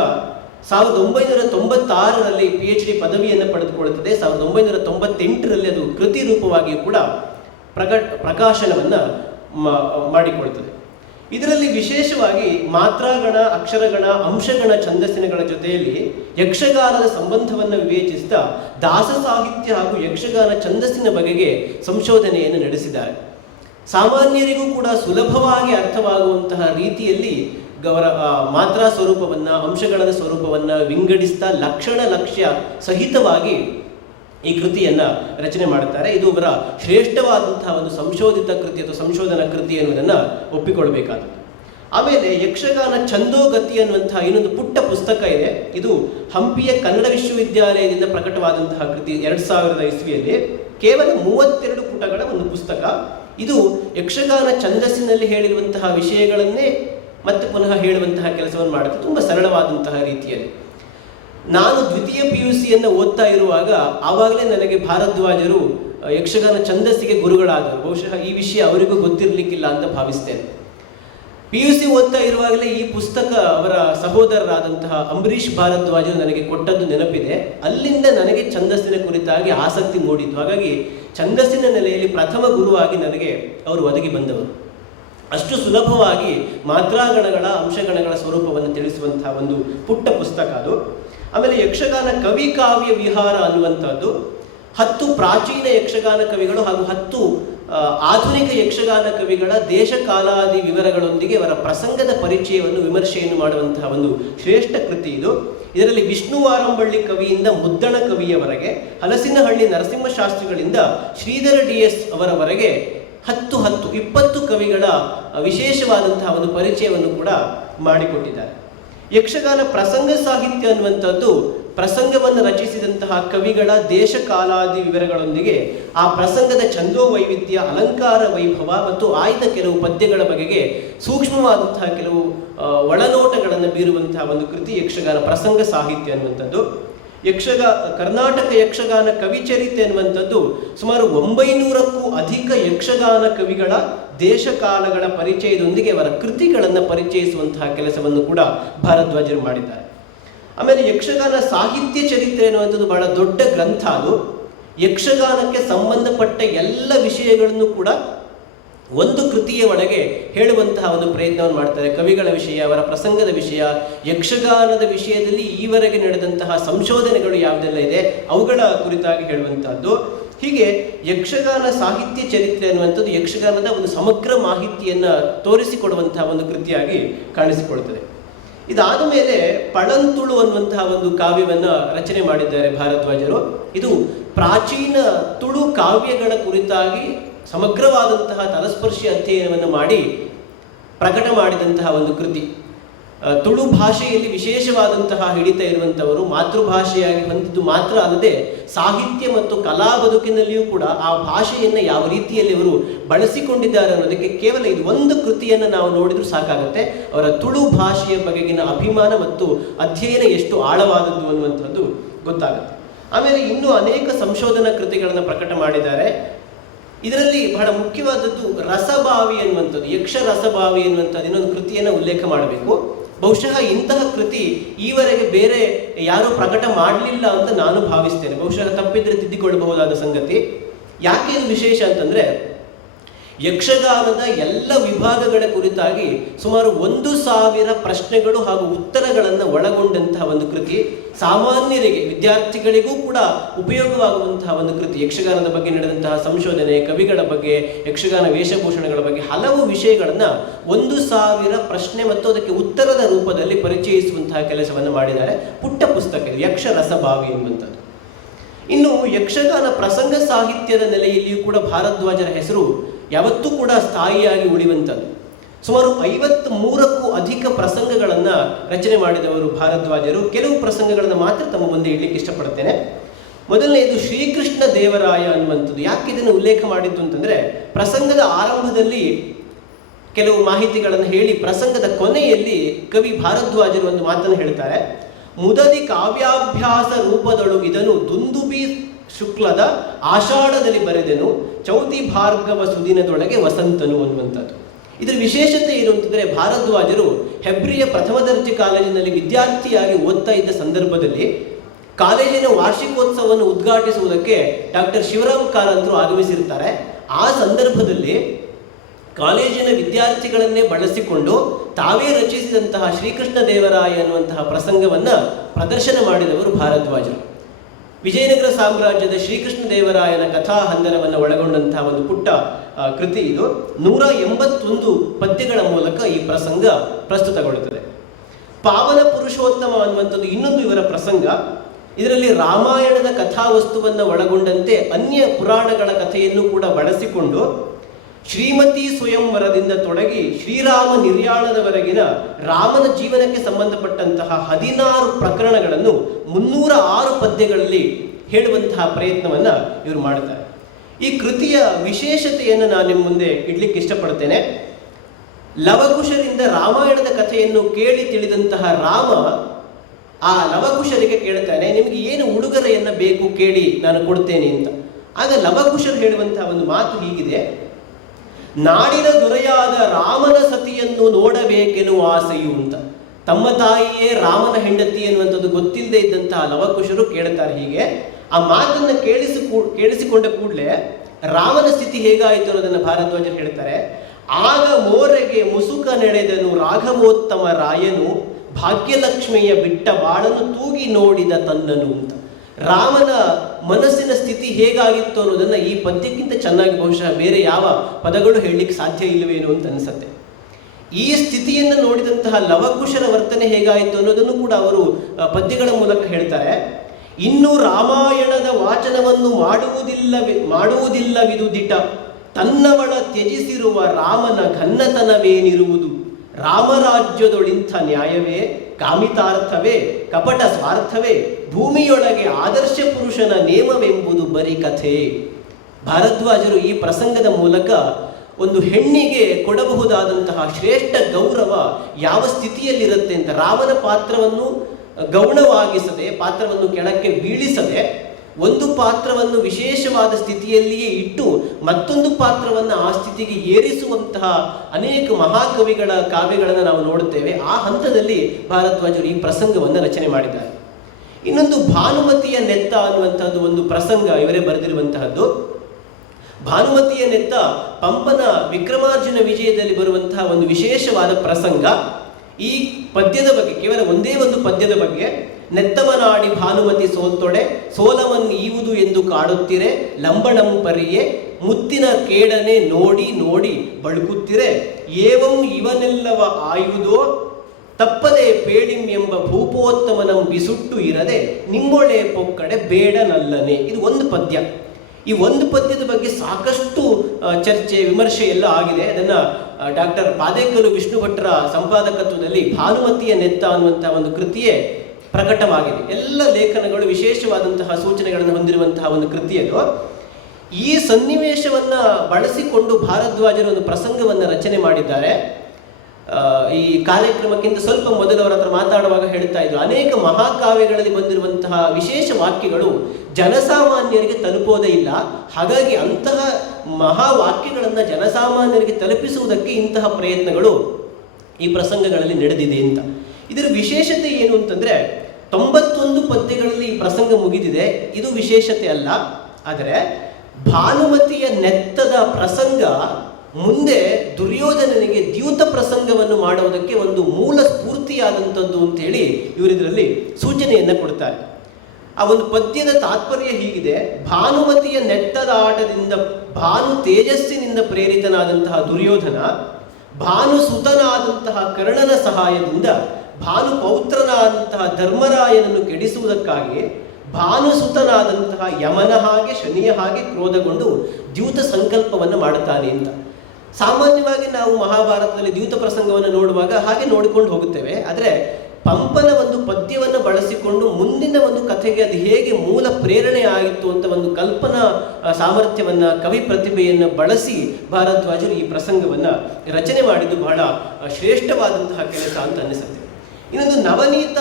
ಸಾವಿರದ ಒಂಬೈನೂರ ತೊಂಬತ್ತಾರರಲ್ಲಿ ಪಿ ಎಚ್ ಡಿ ಪದವಿಯನ್ನು ಪಡೆದುಕೊಳ್ಳುತ್ತದೆ. ಸಾವಿರದ ಒಂಬೈನೂರ ತೊಂಬತ್ತೆಂಟರಲ್ಲಿ ಅದು ಕೃತಿ ರೂಪವಾಗಿಯೂ ಕೂಡ ಪ್ರಕಟ ಪ್ರಕಾಶನವನ್ನು ಮಾಡಿಕೊಳ್ತದೆ. ಇದರಲ್ಲಿ ವಿಶೇಷವಾಗಿ ಮಾತ್ರಾಗಣ, ಅಕ್ಷರಗಣ, ಅಂಶಗಣ, ಛಂದಸ್ಸಿನಗಳ ಜೊತೆಯಲ್ಲಿ ಯಕ್ಷಗಾನದ ಸಂಬಂಧವನ್ನು ವಿವೇಚಿಸಿದ ದಾಸ ಸಾಹಿತ್ಯ ಹಾಗೂ ಯಕ್ಷಗಾನ ಛಂದಸ್ಸಿನ ಬಗೆಗೆ ಸಂಶೋಧನೆಯನ್ನು ನಡೆಸಿದ್ದಾರೆ. ಸಾಮಾನ್ಯರಿಗೂ ಕೂಡ ಸುಲಭವಾಗಿ ಅರ್ಥವಾಗುವಂತಹ ರೀತಿಯಲ್ಲಿ ಮಾತ್ರ ಮಾತ್ರಾ ಸ್ವರೂಪವನ್ನ ಅಂಶಗಳ ಸ್ವರೂಪವನ್ನ ವಿಂಗಡಿಸ್ತಾ ಲಕ್ಷಣ ಲಕ್ಷ್ಯ ಸಹಿತವಾಗಿ ಈ ಕೃತಿಯನ್ನ ರಚನೆ ಮಾಡುತ್ತಾರೆ. ಇದು ಅವರ ಶ್ರೇಷ್ಠವಾದಂತಹ ಒಂದು ಸಂಶೋಧಿತ ಕೃತಿ ಅಥವಾ ಸಂಶೋಧನಾ ಕೃತಿ ಎನ್ನುವುದನ್ನು ಒಪ್ಪಿಕೊಳ್ಬೇಕಾದದ್ದು ಆಮೇಲೆ ಯಕ್ಷಗಾನ ಛಂದೋಗತಿ ಅನ್ನುವಂತಹ ಇನ್ನೊಂದು ಪುಟ್ಟ ಪುಸ್ತಕ ಇದೆ. ಇದು ಹಂಪಿಯ ಕನ್ನಡ ವಿಶ್ವವಿದ್ಯಾಲಯದಿಂದ ಪ್ರಕಟವಾದಂತಹ ಕೃತಿ ಎರಡು ಸಾವಿರದ ಇಸ್ವಿಯಲ್ಲಿ. ಕೇವಲ ಮೂವತ್ತೆರಡು ಪುಟಗಳ ಒಂದು ಪುಸ್ತಕ. ಇದು ಯಕ್ಷಗಾನ ಛಂದಸ್ಸಿನಲ್ಲಿ ಹೇಳಿರುವಂತಹ ವಿಷಯಗಳನ್ನೇ ಮತ್ತೆ ಪುನಃ ಹೇಳುವಂತಹ ಕೆಲಸವನ್ನು ಮಾಡುತ್ತೆ. ತುಂಬ ಸರಳವಾದಂತಹ ರೀತಿಯಲ್ಲಿ. ನಾನು ದ್ವಿತೀಯ ಪಿ ಯು ಸಿಯನ್ನು ಓದ್ತಾ ಇರುವಾಗ ಆವಾಗಲೇ ನನಗೆ ಭಾರದ್ವಾಜರು ಯಕ್ಷಗಾನ ಛಂದಸ್ಸಿಗೆ ಗುರುಗಳಾದರು. ಬಹುಶಃ ಈ ವಿಷಯ ಅವರಿಗೂ ಗೊತ್ತಿರಲಿಕ್ಕಿಲ್ಲ ಅಂತ ಭಾವಿಸ್ತೇನೆ. ಪಿ ಯು ಸಿ ಓದ್ತಾ ಇರುವಾಗಲೇ ಈ ಪುಸ್ತಕ ಅವರ ಸಹೋದರರಾದಂತಹ ಅಂಬರೀಷ್ ಭಾರದ್ವಾಜರು ನನಗೆ ಕೊಟ್ಟದ್ದು ನೆನಪಿದೆ. ಅಲ್ಲಿಂದ ನನಗೆ ಛಂದಸ್ಸಿನ ಕುರಿತಾಗಿ ಆಸಕ್ತಿ ಮೂಡಿತು ಹಾಗಾಗಿ ಛಂದಸ್ಸಿನ ನೆಲೆಯಲ್ಲಿ ಪ್ರಥಮ ಗುರುವಾಗಿ ನನಗೆ ಅವರು ಒದಗಿ ಬಂದವರು. ಅಷ್ಟು ಸುಲಭವಾಗಿ ಮಾತ್ರಾಗಣಗಳ, ಅಂಶಗಣಗಳ ಸ್ವರೂಪವನ್ನು ತಿಳಿಸುವಂತಹ ಒಂದು ಪುಟ್ಟ ಪುಸ್ತಕ ಅದು. ಆಮೇಲೆ ಯಕ್ಷಗಾನ ಕವಿ ಕಾವ್ಯ ವಿಹಾರ ಅನ್ನುವಂಥದ್ದು. ಹತ್ತು ಪ್ರಾಚೀನ ಯಕ್ಷಗಾನ ಕವಿಗಳು ಹಾಗೂ ಹತ್ತು ಆಧುನಿಕ ಯಕ್ಷಗಾನ ಕವಿಗಳ ದೇಶಕಾಲಾದಿ ವಿವರಗಳೊಂದಿಗೆ ಅವರ ಪ್ರಸಂಗದ ಪರಿಚಯವನ್ನು ವಿಮರ್ಶೆಯನ್ನು ಮಾಡುವಂತಹ ಒಂದು ಶ್ರೇಷ್ಠ ಕೃತಿ ಇದು. ಇದರಲ್ಲಿ ವಿಷ್ಣುವಾರಂಬಳ್ಳಿ ಕವಿಯಿಂದ ಮುದ್ದಣ ಕವಿಯವರೆಗೆ, ಹಲಸಿನಹಳ್ಳಿ ನರಸಿಂಹಶಾಸ್ತ್ರಿಗಳಿಂದ ಶ್ರೀಧರ ಡಿ ಎಸ್ ಅವರವರೆಗೆ ಹತ್ತು ಹತ್ತು, ಇಪ್ಪತ್ತು ಕವಿಗಳ ವಿಶೇಷವಾದಂತಹ ಒಂದು ಪರಿಚಯವನ್ನು ಕೂಡ ಮಾಡಿಕೊಟ್ಟಿದ್ದಾರೆ. ಯಕ್ಷಗಾನ ಪ್ರಸಂಗ ಸಾಹಿತ್ಯ ಅನ್ನುವಂಥದ್ದು ಪ್ರಸಂಗವನ್ನು ರಚಿಸಿದಂತಹ ಕವಿಗಳ ದೇಶಕಾಲಾದಿ ವಿವರಗಳೊಂದಿಗೆ ಆ ಪ್ರಸಂಗದ ಛಂದೋ ವೈವಿಧ್ಯ ಅಲಂಕಾರ ವೈಭವ ಮತ್ತು ಆಯ್ದ ಕೆಲವು ಪದ್ಯಗಳ ಬಗೆಗೆ ಸೂಕ್ಷ್ಮವಾದಂತಹ ಕೆಲವು ಒಳನೋಟಗಳನ್ನು ಬೀರುವಂತಹ ಒಂದು ಕೃತಿ ಯಕ್ಷಗಾನ ಪ್ರಸಂಗ ಸಾಹಿತ್ಯ ಅನ್ನುವಂಥದ್ದು. ಯಕ್ಷಗ, ಕರ್ನಾಟಕ ಯಕ್ಷಗಾನ ಕವಿಚರಿತೆ ಅನ್ನುವಂಥದ್ದು ಸುಮಾರು ಒಂಬೈನೂರಕ್ಕೂ ಅಧಿಕ ಯಕ್ಷಗಾನ ಕವಿಗಳ ದೇಶಕಾಲಗಳ ಪರಿಚಯದೊಂದಿಗೆ ಅವರ ಕೃತಿಗಳನ್ನು ಪರಿಚಯಿಸುವಂತಹ ಕೆಲಸವನ್ನು ಕೂಡ ಭಾರದ್ವಾಜರು ಮಾಡಿದ್ದಾರೆ. ಆಮೇಲೆ ಯಕ್ಷಗಾನ ಸಾಹಿತ್ಯ ಚರಿತ್ರೆ ಅನ್ನುವಂಥದ್ದು ಬಹಳ ದೊಡ್ಡ ಗ್ರಂಥ ಅದು. ಯಕ್ಷಗಾನಕ್ಕೆ ಸಂಬಂಧಪಟ್ಟ ಎಲ್ಲ ವಿಷಯಗಳನ್ನು ಕೂಡ ಒಂದು ಕೃತಿಯ ಒಳಗೆ ಹೇಳುವಂತಹ ಒಂದು ಪ್ರಯತ್ನವನ್ನು ಮಾಡ್ತಾರೆ. ಕವಿಗಳ ವಿಷಯ, ಅವರ ಪ್ರಸಂಗದ ವಿಷಯ, ಯಕ್ಷಗಾನದ ವಿಷಯದಲ್ಲಿ ಈವರೆಗೆ ನಡೆದಂತಹ ಸಂಶೋಧನೆಗಳು ಯಾವುದೆಲ್ಲ ಇದೆ, ಅವುಗಳ ಕುರಿತಾಗಿ ಹೇಳುವಂತಹದ್ದು. ಹೀಗೆ ಯಕ್ಷಗಾನ ಸಾಹಿತ್ಯ ಚರಿತ್ರೆ ಅನ್ನುವಂಥದ್ದು ಯಕ್ಷಗಾನದ ಒಂದು ಸಮಗ್ರ ಮಾಹಿತಿಯನ್ನು ತೋರಿಸಿಕೊಡುವಂತಹ ಒಂದು ಕೃತಿಯಾಗಿ ಕಾಣಿಸಿಕೊಳ್ತದೆ. ಇದಾದ ಮೇಲೆ ಪಳಂತುಳು ಅನ್ನುವಂತಹ ಒಂದು ಕಾವ್ಯವನ್ನು ರಚನೆ ಮಾಡಿದ್ದಾರೆ ಭಾರದ್ವಾಜರು. ಇದು ಪ್ರಾಚೀನ ತುಳು ಕಾವ್ಯಗಳ ಕುರಿತಾಗಿ ಸಮಗ್ರವಾದಂತಹ ತಲಸ್ಪರ್ಶಿ ಅಧ್ಯಯನವನ್ನು ಮಾಡಿ ಪ್ರಕಟ ಮಾಡಿದಂತಹ ಒಂದು ಕೃತಿ. ತುಳು ಭಾಷೆಯಲ್ಲಿ ವಿಶೇಷವಾದಂತಹ ಹಿಡಿತ ಇರುವಂಥವರು ಮಾತೃಭಾಷೆಯಾಗಿ ಹೊಂದಿದ್ದು ಮಾತ್ರ ಅಲ್ಲದೆ ಸಾಹಿತ್ಯ ಮತ್ತು ಕಲಾ ಬದುಕಿನಲ್ಲಿಯೂ ಕೂಡ ಆ ಭಾಷೆಯನ್ನು ಯಾವ ರೀತಿಯಲ್ಲಿ ಅವರು ಬಳಸಿಕೊಂಡಿದ್ದಾರೆ ಅನ್ನೋದಕ್ಕೆ ಕೇವಲ ಇದು ಒಂದು ಕೃತಿಯನ್ನು ನಾವು ನೋಡಿದ್ರೂ ಸಾಕಾಗುತ್ತೆ. ಅವರ ತುಳು ಭಾಷೆಯ ಬಗೆಗಿನ ಅಭಿಮಾನ ಮತ್ತು ಅಧ್ಯಯನ ಎಷ್ಟು ಆಳವಾದದ್ದು ಅನ್ನುವಂಥದ್ದು ಗೊತ್ತಾಗುತ್ತೆ. ಆಮೇಲೆ ಇನ್ನೂ ಅನೇಕ ಸಂಶೋಧನಾ ಕೃತಿಗಳನ್ನು ಪ್ರಕಟ ಮಾಡಿದ್ದಾರೆ. ಇದರಲ್ಲಿ ಬಹಳ ಮುಖ್ಯವಾದದ್ದು ರಸಭಾವಿ ಎನ್ನುವಂಥದ್ದು ಯಕ್ಷ ರಸಭಾವಿ ಎನ್ನುವಂಥದ್ದು ಇನ್ನೊಂದು ಕೃತಿಯನ್ನು ಉಲ್ಲೇಖ ಮಾಡಬೇಕು. ಬಹುಶಃ ಇಂತಹ ಕೃತಿ ಈವರೆಗೆ ಬೇರೆ ಯಾರೂ ಪ್ರಕಟ ಮಾಡಲಿಲ್ಲ ಅಂತ ನಾನು ಭಾವಿಸ್ತೇನೆ. ಬಹುಶಃ ತಪ್ಪಿದ್ರೆ ತಿದ್ದಿಕೊಳ್ಳಬಹುದಾದ ಸಂಗತಿ. ಯಾಕೆ ಇದು ವಿಶೇಷ ಅಂತಂದ್ರೆ ಯಕ್ಷಗಾನದ ಎಲ್ಲ ವಿಭಾಗಗಳ ಕುರಿತಾಗಿ ಸುಮಾರು ಒಂದು ಸಾವಿರ ಪ್ರಶ್ನೆಗಳು ಹಾಗೂ ಉತ್ತರಗಳನ್ನು ಒಳಗೊಂಡಂತಹ ಒಂದು ಕೃತಿ. ಸಾಮಾನ್ಯರಿಗೆ, ವಿದ್ಯಾರ್ಥಿಗಳಿಗೂ ಕೂಡ ಉಪಯೋಗವಾಗುವಂತಹ ಒಂದು ಕೃತಿ. ಯಕ್ಷಗಾನದ ಬಗ್ಗೆ ನಡೆದಂತಹ ಸಂಶೋಧನೆ, ಕವಿಗಳ ಬಗ್ಗೆ, ಯಕ್ಷಗಾನ ವೇಷಭೂಷಣಗಳ ಬಗ್ಗೆ ಹಲವು ವಿಷಯಗಳನ್ನು ಒಂದು ಸಾವಿರ ಪ್ರಶ್ನೆ ಮತ್ತು ಅದಕ್ಕೆ ಉತ್ತರದ ರೂಪದಲ್ಲಿ ಪರಿಚಯಿಸುವಂತಹ ಕೆಲಸವನ್ನು ಮಾಡಿದ್ದಾರೆ. ಪುಟ್ಟ ಪುಸ್ತಕ ಯಕ್ಷ ರಸಭಾವಿ ಎಂಬಂಥದ್ದು. ಇನ್ನು ಯಕ್ಷಗಾನ ಪ್ರಸಂಗ ಸಾಹಿತ್ಯದ ನೆಲೆಯಲ್ಲಿಯೂ ಕೂಡ ಭಾರದ್ವಾಜರ ಹೆಸರು ಯಾವತ್ತೂ ಕೂಡ ಸ್ಥಾಯಿಯಾಗಿ ಉಳಿಯುವಂಥದ್ದು. ಸುಮಾರು ಐವತ್ತ್ ಮೂರಕ್ಕೂ ಅಧಿಕ ಪ್ರಸಂಗಗಳನ್ನು ರಚನೆ ಮಾಡಿದವರು ಭಾರದ್ವಾಜರು. ಕೆಲವು ಪ್ರಸಂಗಗಳನ್ನು ಮಾತ್ರ ತಮ್ಮ ಮುಂದೆ ಇಡ್ಲಿಕ್ಕೆ ಇಷ್ಟಪಡ್ತೇನೆ. ಮೊದಲನೆಯದು ಶ್ರೀಕೃಷ್ಣ ದೇವರಾಯ ಅನ್ನುವಂಥದ್ದು. ಯಾಕೆ ಇದನ್ನು ಉಲ್ಲೇಖ ಮಾಡಿದ್ದು ಅಂತಂದರೆ, ಪ್ರಸಂಗದ ಆರಂಭದಲ್ಲಿ ಕೆಲವು ಮಾಹಿತಿಗಳನ್ನು ಹೇಳಿ ಪ್ರಸಂಗದ ಕೊನೆಯಲ್ಲಿ ಕವಿ ಭಾರದ್ವಾಜರು ಒಂದು ಮಾತನ್ನು ಹೇಳ್ತಾರೆ. ಮುದದಿ ಕಾವ್ಯಾಭ್ಯಾಸ ರೂಪದಳು ಇದನ್ನು ದುಂದುಬಿ ಶುಕ್ಲದ ಆಷಾಢದಲ್ಲಿ ಬರೆದೆನು, ಚೌತಿ ಭಾರ್ಗವ ಸುದಿನದೊಳಗೆ ವಸಂತನು ಅನ್ನುವಂಥದ್ದು. ಇದರ ವಿಶೇಷತೆ ಏನು ಅಂತಂದರೆ, ಭಾರದ್ವಾಜರು ಹೆಬ್ರಿಯ ಪ್ರಥಮ ದರ್ಜೆ ಕಾಲೇಜಿನಲ್ಲಿ ವಿದ್ಯಾರ್ಥಿಯಾಗಿ ಓದ್ತಾ ಇದ್ದ ಸಂದರ್ಭದಲ್ಲಿ ಕಾಲೇಜಿನ ವಾರ್ಷಿಕೋತ್ಸವವನ್ನು ಉದ್ಘಾಟಿಸುವುದಕ್ಕೆ ಡಾಕ್ಟರ್ ಶಿವರಾಮ್ ಕಾರಂತರು ಆಗಮಿಸಿರ್ತಾರೆ. ಆ ಸಂದರ್ಭದಲ್ಲಿ ಕಾಲೇಜಿನ ವಿದ್ಯಾರ್ಥಿಗಳನ್ನೇ ಬಳಸಿಕೊಂಡು ತಾವೇ ರಚಿಸಿದಂತಹ ಶ್ರೀಕೃಷ್ಣ ದೇವರಾಯ ಅನ್ನುವಂತಹ ಪ್ರಸಂಗವನ್ನ ಪ್ರದರ್ಶನ ಮಾಡಿದವರು ಭಾರದ್ವಾಜರು. ವಿಜಯನಗರ ಸಾಮ್ರಾಜ್ಯದ ಶ್ರೀಕೃಷ್ಣ ದೇವರಾಯನ ಕಥಾ ಹಂದರವನ್ನು ಒಳಗೊಂಡಂತಹ ಒಂದು ಪುಟ್ಟ ಕೃತಿ ಇದು. ನೂರ ಎಂಬತ್ತೊಂದು ಪದ್ಯಗಳ ಮೂಲಕ ಈ ಪ್ರಸಂಗ ಪ್ರಸ್ತುತಗೊಳ್ಳುತ್ತದೆ. ಪಾವನ ಪುರುಷೋತ್ತಮ ಅನ್ನುವಂಥದ್ದು ಇನ್ನೊಂದು ಇವರ ಪ್ರಸಂಗ. ಇದರಲ್ಲಿ ರಾಮಾಯಣದ ಕಥಾವಸ್ತುವನ್ನು ಒಳಗೊಂಡಂತೆ ಅನ್ಯ ಪುರಾಣಗಳ ಕಥೆಯನ್ನು ಕೂಡ ಬಳಸಿಕೊಂಡು ಶ್ರೀಮತಿ ಸ್ವಯಂವರದಿಂದ ತೊಡಗಿ ಶ್ರೀರಾಮ ನಿರ್ಯಾಣದವರೆಗಿನ ರಾಮನ ಜೀವನಕ್ಕೆ ಸಂಬಂಧಪಟ್ಟಂತಹ ಹದಿನಾರು ಪ್ರಕರಣಗಳನ್ನು ಮುನ್ನೂರ ಆರು ಪದ್ಯಗಳಲ್ಲಿ ಹೇಳುವಂತಹ ಪ್ರಯತ್ನವನ್ನ ಇವರು ಮಾಡ್ತಾರೆ. ಈ ಕೃತಿಯ ವಿಶೇಷತೆಯನ್ನು ನಾನು ನಿಮ್ಮ ಮುಂದೆ ಇಡ್ಲಿಕ್ಕೆ ಇಷ್ಟಪಡ್ತೇನೆ. ಲವಕುಶರಿಂದ ರಾಮಾಯಣದ ಕಥೆಯನ್ನು ಕೇಳಿ ತಿಳಿದಂತಹ ರಾಮ ಆ ಲವಕುಶರಿಗೆ ಕೇಳ್ತಾನೆ, ನಿಮಗೆ ಏನು ಉಡುಗೊರೆಯನ್ನ ಬೇಕು ಕೇಳಿ ನಾನು ಕೊಡ್ತೇನೆ ಅಂತ. ಆಗ ಲವಕುಶರು ಹೇಳುವಂತಹ ಒಂದು ಮಾತು ಹೀಗಿದೆ. ನಾಡಿನ ದೊರೆಯಾದ ರಾಮನ ಸತಿಯನ್ನು ನೋಡಬೇಕೆನ್ನುವ ಆಸೆಯು ಅಂತ ತಮ್ಮ ತಾಯಿಯೇ ರಾಮನ ಹೆಂಡತಿ ಎನ್ನುವಂಥದ್ದು ಗೊತ್ತಿಲ್ಲದೆ ಇದ್ದಂತಹ ಲವಕುಶರು ಕೇಳ್ತಾರೆ ಹೀಗೆ. ಆ ಮಾತನ್ನು ಕೇಳಿಸಿ ಕೇಳಿಸಿಕೊಂಡ ಕೂಡಲೇ ರಾಮನ ಸ್ಥಿತಿ ಹೇಗಾಯಿತು ಅನ್ನೋದನ್ನು ಭಾರದ್ವಾಜರು ಹೇಳ್ತಾರೆ. ಆಗ ಮೋರೆಗೆ ಮುಸುಕ ನಡೆದನು ರಾಘವೋತ್ತಮ ರಾಯನು ಭಾಗ್ಯಲಕ್ಷ್ಮಿಯ ಬಿಟ್ಟ ಬಾಳನ್ನು ತೂಗಿ ನೋಡಿದ ತನ್ನನು ಅಂತ. ರಾಮನ ಮನಸ್ಸಿನ ಸ್ಥಿತಿ ಹೇಗಾಗಿತ್ತು ಅನ್ನೋದನ್ನ ಈ ಪದ್ಯಕ್ಕಿಂತ ಚೆನ್ನಾಗಿ ಬಹುಶಃ ಬೇರೆ ಯಾವ ಪದಗಳು ಹೇಳಲಿಕ್ಕೆ ಸಾಧ್ಯ ಇಲ್ಲವೇನೋ ಅಂತ ಅನಿಸುತ್ತೆ. ಈ ಸ್ಥಿತಿಯನ್ನು ನೋಡಿದಂತಹ ಲವಕುಶರ ವರ್ತನೆ ಹೇಗಾಯಿತು ಅನ್ನೋದನ್ನು ಕೂಡ ಅವರು ಪದ್ಯಗಳ ಮೂಲಕ ಹೇಳ್ತಾರೆ. ಇನ್ನು ರಾಮಾಯಣದ ವಾಚನವನ್ನು ಮಾಡುವುದಿಲ್ಲ ಮಾಡುವುದಿಲ್ಲವಿದು ದಿಟ ತನ್ನವಳ ತ್ಯಜಿಸಿರುವ ರಾಮನ ಘನ್ನತನವೇನಿರುವುದು? ರಾಮರಾಜ್ಯದೊಳಿಂಥ ನ್ಯಾಯವೇ, ಕಾಮಿತಾರ್ಥವೇ, ಕಪಟ ಸ್ವಾರ್ಥವೇ, ಭೂಮಿಯೊಳಗೆ ಆದರ್ಶ ಪುರುಷನ ನೇಮವೆಂಬುದು ಬರಿ ಕಥೆ. ಭಾರದ್ವಾಜರು ಈ ಪ್ರಸಂಗದ ಮೂಲಕ ಒಂದು ಹೆಣ್ಣಿಗೆ ಕೊಡಬಹುದಾದಂತಹ ಶ್ರೇಷ್ಠ ಗೌರವ ಯಾವ ಸ್ಥಿತಿಯಲ್ಲಿರುತ್ತೆ ಅಂತ ರಾಮನ ಪಾತ್ರವನ್ನು ಗೌಣವಾಗಿಸದೆ, ಪಾತ್ರವನ್ನು ಕೆಳಕ್ಕೆ ಬೀಳಿಸದೆ ಒಂದು ಪಾತ್ರವನ್ನು ವಿಶೇಷವಾದ ಸ್ಥಿತಿಯಲ್ಲಿಯೇ ಇಟ್ಟು ಮತ್ತೊಂದು ಪಾತ್ರವನ್ನು ಆ ಸ್ಥಿತಿಗೆ ಏರಿಸುವಂತಹ ಅನೇಕ ಮಹಾಕವಿಗಳ ಕಾವ್ಯಗಳನ್ನು ನಾವು ನೋಡುತ್ತೇವೆ. ಆ ಹಂತದಲ್ಲಿ ಭಾರದ್ವಾಜರು ಈ ಪ್ರಸಂಗವನ್ನು ರಚನೆ ಮಾಡಿದ್ದಾರೆ. ಇನ್ನೊಂದು ಭಾನುಮತಿಯ ನೆತ್ತ ಅನ್ನುವಂಥದ್ದು ಒಂದು ಪ್ರಸಂಗ ಇವರೇ ಬರೆದಿರುವಂತಹದ್ದು. ಭಾನುಮತಿಯ ನೆತ್ತ ಪಂಪನ ವಿಕ್ರಮಾರ್ಜುನ ವಿಜಯದಲ್ಲಿ ಬರುವಂತಹ ಒಂದು ವಿಶೇಷವಾದ ಪ್ರಸಂಗ. ಈ ಪದ್ಯದ ಬಗ್ಗೆ ಕೇವಲ ಒಂದೇ ಒಂದು ಪದ್ಯದ ಬಗ್ಗೆ ನೆತ್ತವನಾಡಿ ಭಾನುಮತಿ ಸೋಲ್ತೊಡೆ ಸೋಲವನ್ ಈವುದು ಎಂದು ಕಾಡುತ್ತಿರೆ, ಲಂಬಣಂ ಪರಿಯೆ, ಮುತ್ತಿನ ಕೇಡನೆ ನೋಡಿ ನೋಡಿ ಬಳುಕುತ್ತಿರೆ, ಏವಂ ಇವನೆಲ್ಲವ ಆಯುವುದೋ ತಪ್ಪದೆ ಪೇಳಿಂ ಎಂಬ ಭೂಪೋತ್ತಮನಂ ಬಿಸುಟ್ಟು ಇರದೆ ನಿಮ್ಮೊಳೆ ಪೊಕ್ಕಡೆ ಬೇಡನಲ್ಲನೆ ಇದು ಒಂದು ಪದ್ಯ. ಈ ಒಂದು ಪದ್ಯದ ಬಗ್ಗೆ ಸಾಕಷ್ಟು ಚರ್ಚೆ, ವಿಮರ್ಶೆ ಎಲ್ಲ ಆಗಿದೆ. ಅದನ್ನ ಡಾಕ್ಟರ್ ಪಾದೇಕಲು ವಿಷ್ಣು ಭಟ್ರ ಸಂಪಾದಕತ್ವದಲ್ಲಿ ಭಾನುಮತಿಯ ನೆತ್ತ ಅನ್ನುವಂಥ ಒಂದು ಕೃತಿಯೇ ಪ್ರಕಟವಾಗಿದೆ. ಎಲ್ಲ ಲೇಖನಗಳು ವಿಶೇಷವಾದಂತಹ ಸೂಚನೆಗಳನ್ನು ಹೊಂದಿರುವಂತಹ ಒಂದು ಕೃತಿಯದು ಈ ಸನ್ನಿವೇಶವನ್ನ ಬಳಸಿಕೊಂಡು ಭಾರದ್ವಾಜರು ಒಂದು ಪ್ರಸಂಗವನ್ನು ರಚನೆ ಮಾಡಿದ್ದಾರೆ. ಈ ಕಾರ್ಯಕ್ರಮಕ್ಕಿಂತ ಸ್ವಲ್ಪ ಮೊದಲು ಅವರ ಮಾತಾಡುವಾಗ ಹೇಳ್ತಾ ಇದ್ರು. ಅನೇಕ ಮಹಾಕಾವ್ಯಗಳಲ್ಲಿ ಬಂದಿರುವಂತಹ ವಿಶೇಷ ವಾಕ್ಯಗಳು ಜನಸಾಮಾನ್ಯರಿಗೆ ತಲುಪೋದೇ ಇಲ್ಲ. ಹಾಗಾಗಿ ಅಂತಹ ಮಹಾವಾಕ್ಯಗಳನ್ನು ಜನಸಾಮಾನ್ಯರಿಗೆ ತಲುಪಿಸುವುದಕ್ಕೆ ಇಂತಹ ಪ್ರಯತ್ನಗಳು ಈ ಪ್ರಸಂಗಗಳಲ್ಲಿ ನಡೆದಿದೆ ಅಂತ. ಇದರ ವಿಶೇಷತೆ ಏನು ಅಂತಂದ್ರೆ ತೊಂಬತ್ತೊಂದು ಪದ್ಯಗಳಲ್ಲಿ ಈ ಪ್ರಸಂಗ ಮುಗಿದಿದೆ. ಇದು ವಿಶೇಷತೆ ಅಲ್ಲ. ಆದರೆ ಭಾನುಮತಿಯ ನೆತ್ತದ ಪ್ರಸಂಗ ಮುಂದೆ ದುರ್ಯೋಧನನಿಗೆ ದ್ಯೂತ ಪ್ರಸಂಗವನ್ನು ಮಾಡುವುದಕ್ಕೆ ಒಂದು ಮೂಲ ಸ್ಫೂರ್ತಿಯಾದಂಥದ್ದು ಅಂತೇಳಿ ಇವರಿದರಲ್ಲಿ ಸೂಚನೆಯನ್ನು ಕೊಡ್ತಾರೆ. ಆ ಒಂದು ಪದ್ಯದ ತಾತ್ಪರ್ಯ ಹೀಗಿದೆ. ಭಾನುಮತಿಯ ನೆಟ್ಟದ ಆಟದಿಂದ ಭಾನು ತೇಜಸ್ಸಿನಿಂದ ಪ್ರೇರಿತನಾದಂತಹ ದುರ್ಯೋಧನ, ಭಾನು ಸುತನಾದಂತಹ ಕರ್ಣನ ಸಹಾಯದಿಂದ ಭಾನು ಪೌತ್ರನಾದಂತಹ ಧರ್ಮರಾಯನನ್ನು ಕೆಡಿಸುವುದಕ್ಕಾಗಿ ಭಾನುಸುತನಾದಂತಹ ಯಮನ ಹಾಗೆ ಶನಿಯ ಹಾಗೆ ಕ್ರೋಧಗೊಂಡು ದ್ಯೂತ ಸಂಕಲ್ಪವನ್ನು ಮಾಡುತ್ತಾನೆ ಅಂತ. ಸಾಮಾನ್ಯವಾಗಿ ನಾವು ಮಹಾಭಾರತದಲ್ಲಿ ದ್ಯೂತ ಪ್ರಸಂಗವನ್ನು ನೋಡುವಾಗ ಹಾಗೆ ನೋಡಿಕೊಂಡು ಹೋಗುತ್ತೇವೆ. ಆದರೆ ಪಂಪನ ಒಂದು ಪದ್ಯವನ್ನು ಬಳಸಿಕೊಂಡು ಮುಂದಿನ ಒಂದು ಕಥೆಗೆ ಅದು ಹೇಗೆ ಮೂಲ ಪ್ರೇರಣೆ ಆಗಿತ್ತು ಅಂತ ಒಂದು ಕಲ್ಪನಾ ಸಾಮರ್ಥ್ಯವನ್ನು, ಕವಿ ಪ್ರತಿಭೆಯನ್ನು ಬಳಸಿ ಭಾರದ್ವಾಜರು ಈ ಪ್ರಸಂಗವನ್ನ ರಚನೆ ಮಾಡಿದ್ದು ಬಹಳ ಶ್ರೇಷ್ಠವಾದಂತಹ ಕೆಲಸ ಅಂತ ಅನಿಸುತ್ತೆ ಇನ್ನೊಂದು ನವನೀತ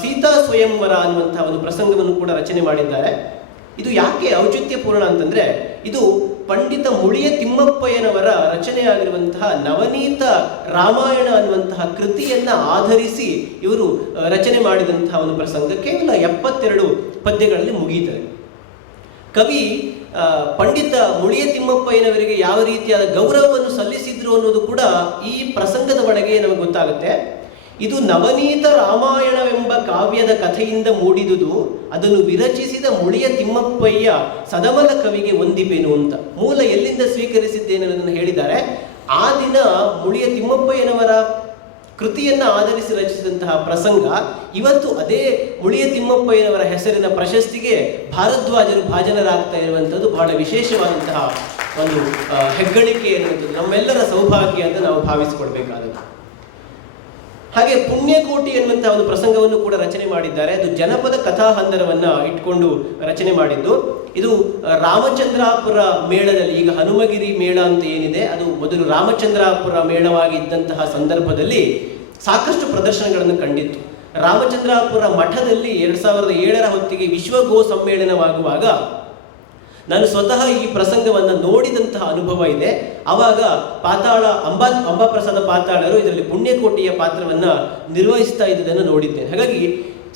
ಸೀತಾ ಸ್ವಯಂವರ ಅನ್ನುವಂತಹ ಒಂದು ಪ್ರಸಂಗವನ್ನು ಕೂಡ ರಚನೆ ಮಾಡಿದ್ದಾರೆ. ಇದು ಯಾಕೆ ಔಚಿತ್ಯಪೂರ್ಣ ಅಂತಂದ್ರೆ, ಇದು ಪಂಡಿತ ಮುಳಿಯ ತಿಮ್ಮಪ್ಪಯ್ಯನವರ ರಚನೆಯಾಗಿರುವಂತಹ ನವನೀತ ರಾಮಾಯಣ ಅನ್ನುವಂತಹ ಕೃತಿಯನ್ನ ಆಧರಿಸಿ ಇವರು ರಚನೆ ಮಾಡಿದಂತಹ ಒಂದು ಪ್ರಸಂಗ ಕೇವಲ ಎಪ್ಪತ್ತೆರಡು ಪದ್ಯಗಳಲ್ಲಿ ಮುಗಿಯುತ್ತದೆ. ಕವಿ ಪಂಡಿತ ಮುಳಿಯ ತಿಮ್ಮಪ್ಪಯ್ಯನವರಿಗೆ ಯಾವ ರೀತಿಯಾದ ಗೌರವವನ್ನು ಸಲ್ಲಿಸಿದ್ರು ಅನ್ನೋದು ಕೂಡ ಈ ಪ್ರಸಂಗದ ಒಳಗೆ ನಮಗೆ ಗೊತ್ತಾಗುತ್ತೆ. ಇದು ನವನೀತ ರಾಮಾಯಣವೆಂಬ ಕಾವ್ಯದ ಕಥೆಯಿಂದ ಮೂಡಿದುದು, ಅದನ್ನು ವಿರಚಿಸಿದ ಮುಳಿಯ ತಿಮ್ಮಪ್ಪಯ್ಯ ಸದಮಲ ಕವಿಗೆ ಹೊಂದಿಬೇನು ಅಂತ. ಮೂಲ ಎಲ್ಲಿಂದ ಸ್ವೀಕರಿಸಿದ್ದೇನೆ ಅದನ್ನು ಹೇಳಿದ್ದಾರೆ. ಆ ದಿನ ಮುಳಿಯ ತಿಮ್ಮಪ್ಪಯ್ಯನವರ ಕೃತಿಯನ್ನ ಆಧರಿಸಿ ರಚಿಸಿದಂತಹ ಪ್ರಸಂಗ. ಇವತ್ತು ಅದೇ ಮುಳಿಯ ತಿಮ್ಮಪ್ಪಯ್ಯನವರ ಹೆಸರಿನ ಪ್ರಶಸ್ತಿಗೆ ಭಾರದ್ವಾಜರು ಭಾಜನರಾಗ್ತಾ ಇರುವಂಥದ್ದು ಬಹಳ ವಿಶೇಷವಾದಂತಹ ಒಂದು ಹೆಗ್ಗಳಿಕೆ ಅನ್ನೋದು ನಮ್ಮೆಲ್ಲರ ಸೌಭಾಗ್ಯ ಅಂತ ನಾವು ಭಾವಿಸಿಕೊಳ್ಬೇಕಾದದ್ದು ಹಾಗೆ ಪುಣ್ಯಕೋಟಿ ಎನ್ನುವಂತಹ ಒಂದು ಪ್ರಸಂಗವನ್ನು ಕೂಡ ರಚನೆ ಮಾಡಿದ್ದಾರೆ. ಅದು ಜನಪದ ಕಥಾಹಂದರವನ್ನ ಇಟ್ಕೊಂಡು ರಚನೆ ಮಾಡಿದ್ದು. ಇದು ರಾಮಚಂದ್ರಾಪುರ ಮೇಳದಲ್ಲಿ, ಈಗ ಹನುಮಗಿರಿ ಮೇಳ ಅಂತ ಏನಿದೆ, ಅದು ಮೊದಲು ರಾಮಚಂದ್ರಾಪುರ ಮೇಳವಾಗಿ ಇದ್ದಂತಹ ಸಂದರ್ಭದಲ್ಲಿ ಸಾಕಷ್ಟು ಪ್ರದರ್ಶನಗಳನ್ನು ಕಂಡಿತ್ತು. ರಾಮಚಂದ್ರಾಪುರ ಮಠದಲ್ಲಿ ಎರಡ್ ಸಾವಿರದ ಏಳರ ಹೊತ್ತಿಗೆ ವಿಶ್ವ ಗೋ ಸಮ್ಮೇಳನವಾಗುವಾಗ ನಾನು ಸ್ವತಃ ಈ ಪ್ರಸಂಗವನ್ನು ನೋಡಿದಂತಹ ಅನುಭವ ಇದೆ. ಆವಾಗ ಪಾತಾಳ ಅಂಬಾ, ಅಂಬಾಪ್ರಸಾದ ಪಾತಾಳರು ಇದರಲ್ಲಿ ಪುಣ್ಯಕೋಟಿಯ ಪಾತ್ರವನ್ನ ನಿರ್ವಹಿಸ್ತಾ ಇದ್ದುದನ್ನು ನೋಡಿದ್ದೇನೆ. ಹಾಗಾಗಿ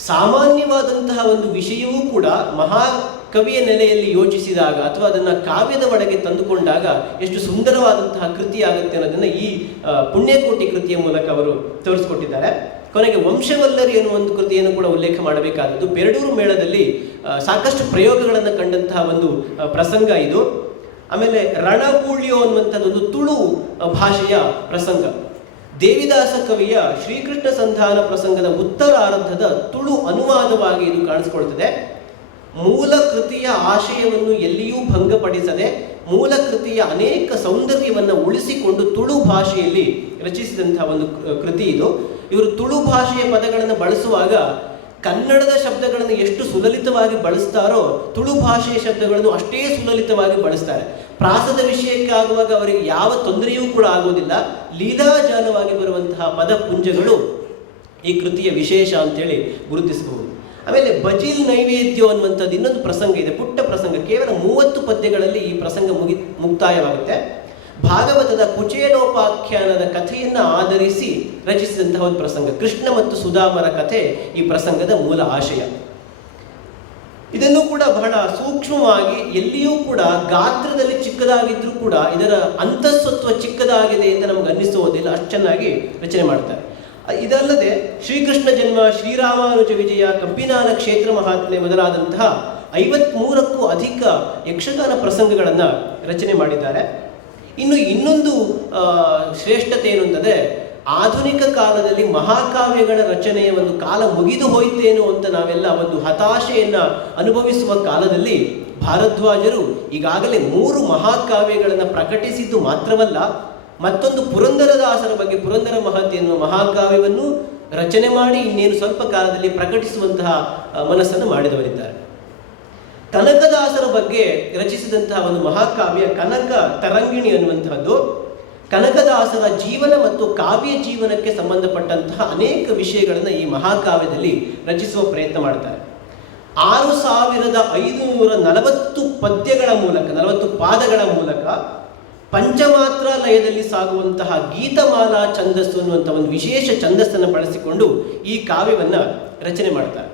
ಸಾಮಾನ್ಯವಾದಂತಹ ಒಂದು ವಿಷಯವೂ ಕೂಡ ಮಹಾಕವಿಯ ನೆಲೆಯಲ್ಲಿ ಯೋಚಿಸಿದಾಗ ಅಥವಾ ಅದನ್ನ ಕಾವ್ಯದ ಒಳಗೆ ತಂದುಕೊಂಡಾಗ ಎಷ್ಟು ಸುಂದರವಾದಂತಹ ಕೃತಿ ಆಗುತ್ತೆ ಅನ್ನೋದನ್ನ ಈ ಪುಣ್ಯಕೋಟಿ ಕೃತಿಯ ಮೂಲಕ ಅವರು ತೋರಿಸ್ಕೊಟ್ಟಿದ್ದಾರೆ. ಕೊನೆಗೆ ವಂಶವಲ್ಲರಿ ಎನ್ನುವ ಒಂದು ಕೃತಿಯನ್ನು ಕೂಡ ಉಲ್ಲೇಖ ಮಾಡಬೇಕಾದದ್ದು. ಪೆರಡೂರು ಮೇಳದಲ್ಲಿ ಸಾಕಷ್ಟು ಪ್ರಯೋಗಗಳನ್ನು ಕಂಡಂತಹ ಒಂದು ಪ್ರಸಂಗ ಇದು. ಆಮೇಲೆ ರಣಗೂಳ್ಯೋ ಅನ್ನುವಂಥದ್ದೊಂದು ತುಳು ಭಾಷೆಯ ಪ್ರಸಂಗ. ದೇವಿದಾಸ ಕವಿಯ ಶ್ರೀಕೃಷ್ಣ ಸಂಧಾನ ಪ್ರಸಂಗದ ಉತ್ತರಾರ್ಧದ ತುಳು ಅನುವಾದವಾಗಿ ಇದು ಕಾಣಿಸ್ಕೊಳ್ತದೆ. ಮೂಲ ಕೃತಿಯ ಆಶಯವನ್ನು ಎಲ್ಲಿಯೂ ಭಂಗಪಡಿಸದೆ ಮೂಲ ಕೃತಿಯ ಅನೇಕ ಸೌಂದರ್ಯವನ್ನು ಉಳಿಸಿಕೊಂಡು ತುಳು ಭಾಷೆಯಲ್ಲಿ ರಚಿಸಿದಂತಹ ಒಂದು ಕೃತಿ ಇದು. ಇವರು ತುಳು ಭಾಷೆಯ ಪದಗಳನ್ನು ಬಳಸುವಾಗ ಕನ್ನಡದ ಶಬ್ದಗಳನ್ನು ಎಷ್ಟು ಸುಲಲಿತವಾಗಿ ಬಳಸ್ತಾರೋ ತುಳು ಭಾಷೆಯ ಶಬ್ದಗಳನ್ನು ಅಷ್ಟೇ ಸುಲಲಿತವಾಗಿ ಬಳಸ್ತಾರೆ. ಪ್ರಾಸದ ವಿಷಯಕ್ಕೆ ಆಗುವಾಗ ಅವರಿಗೆ ಯಾವ ತೊಂದರೆಯೂ ಕೂಡ ಆಗುವುದಿಲ್ಲ ಲೀಲಾಜಾಲವಾಗಿ ಬರುವಂತಹ ಪದಪುಂಜಗಳು ಈ ಕೃತಿಯ ವಿಶೇಷ ಅಂತೇಳಿ ಗುರುತಿಸಬಹುದು. ಆಮೇಲೆ ಬಜೀಲ್ ನೈವೇದ್ಯ ಅನ್ನುವಂಥದ್ದು ಇನ್ನೊಂದು ಪ್ರಸಂಗ ಇದೆ. ಪುಟ್ಟ ಪ್ರಸಂಗ. ಕೇವಲ ಮೂವತ್ತು ಪದ್ಯಗಳಲ್ಲಿ ಈ ಪ್ರಸಂಗ ಮುಗಿ ಮುಕ್ತಾಯವಾಗುತ್ತೆ. ಭಾಗವತದ ಕುಚೇಲೋಪಾಖ್ಯಾನದ ಕಥೆಯನ್ನು ಆಧರಿಸಿ ರಚಿಸಿದಂತಹ ಒಂದು ಪ್ರಸಂಗ. ಕೃಷ್ಣ ಮತ್ತು ಸುಧಾಮರ ಕಥೆ ಈ ಪ್ರಸಂಗದ ಮೂಲ ಆಶಯ. ಇದನ್ನು ಕೂಡ ಬಹಳ ಸೂಕ್ಷ್ಮವಾಗಿ ಎಲ್ಲಿಯೂ ಕೂಡ ಗಾತ್ರದಲ್ಲಿ ಚಿಕ್ಕದಾಗಿದ್ರೂ ಕೂಡ ಇದರ ಅಂತಸ್ತತ್ವ ಚಿಕ್ಕದಾಗಿದೆ ಅಂತ ನಮಗೆ ಅನ್ನಿಸುವುದಿಲ್ಲ ಅಷ್ಟು ಚೆನ್ನಾಗಿ ರಚನೆ ಮಾಡ್ತಾರೆ. ಇದಲ್ಲದೆ ಶ್ರೀಕೃಷ್ಣ ಜನ್ಮ, ಶ್ರೀರಾಮಾನುಜ ವಿಜಯ ಕಬ್ಬಿನಾಲ ಕ್ಷೇತ್ರ ಮಹಾತ್ಮೆ ಮೊದಲಾದಂತಹ ಐವತ್ಮೂರಕ್ಕೂ ಅಧಿಕ ಯಕ್ಷಗಾನ ಪ್ರಸಂಗಗಳನ್ನು ರಚನೆ ಮಾಡಿದ್ದಾರೆ. ಇನ್ನು ಇನ್ನೊಂದು ಶ್ರೇಷ್ಠತೆ ಏನು ಅಂತಂದ್ರೆ, ಆಧುನಿಕ ಕಾಲದಲ್ಲಿ ಮಹಾಕಾವ್ಯಗಳ ರಚನೆಯ ಒಂದು ಕಾಲ ಮುಗಿದು ಹೋಯಿತೇನೋ ಅಂತ ನಾವೆಲ್ಲ ಒಂದು ಹತಾಶೆಯನ್ನ ಅನುಭವಿಸುವ ಕಾಲದಲ್ಲಿ ಭಾರದ್ವಾಜರು ಈಗಾಗಲೇ ಮೂರು ಮಹಾಕಾವ್ಯಗಳನ್ನು ಪ್ರಕಟಿಸಿದ್ದು ಮಾತ್ರವಲ್ಲ, ಮತ್ತೊಂದು ಪುರಂದರದಾಸರ ಬಗ್ಗೆ, ಪುರಂದರ ಮಹತಿ ಎನ್ನುವ ಮಹಾಕಾವ್ಯವನ್ನು ರಚನೆ ಮಾಡಿ ಇನ್ನೇನು ಸ್ವಲ್ಪ ಕಾಲದಲ್ಲಿ ಪ್ರಕಟಿಸುವಂತಹ ಮನಸ್ಸನ್ನು ಮಾಡಿದವರಿದ್ದಾರೆ. ಕನಕದಾಸರ ಬಗ್ಗೆ ರಚಿಸಿದಂತಹ ಒಂದು ಮಹಾಕಾವ್ಯ ಕನಕ ತರಂಗಿಣಿ ಅನ್ನುವಂತಹದ್ದು. ಕನಕದಾಸರ ಜೀವನ ಮತ್ತು ಕಾವ್ಯ ಜೀವನಕ್ಕೆ ಸಂಬಂಧಪಟ್ಟಂತಹ ಅನೇಕ ವಿಷಯಗಳನ್ನು ಈ ಮಹಾಕಾವ್ಯದಲ್ಲಿ ರಚಿಸುವ ಪ್ರಯತ್ನ ಮಾಡ್ತಾರೆ. ಆರು ಸಾವಿರದ ಐದುನೂರ ನಲವತ್ತು ಪದ್ಯಗಳ ಮೂಲಕ, ನಲವತ್ತು ಪಾದಗಳ ಮೂಲಕ ಪಂಚಮಾತ್ರ ಲಯದಲ್ಲಿ ಸಾಗುವಂತಹ ಗೀತಮಾಲಾ ಛಂದಸ್ಸು ಅನ್ನುವಂಥ ಒಂದು ವಿಶೇಷ ಛಂದಸ್ಸನ್ನು ಬಳಸಿಕೊಂಡು ಈ ಕಾವ್ಯವನ್ನು ರಚನೆ ಮಾಡ್ತಾರೆ.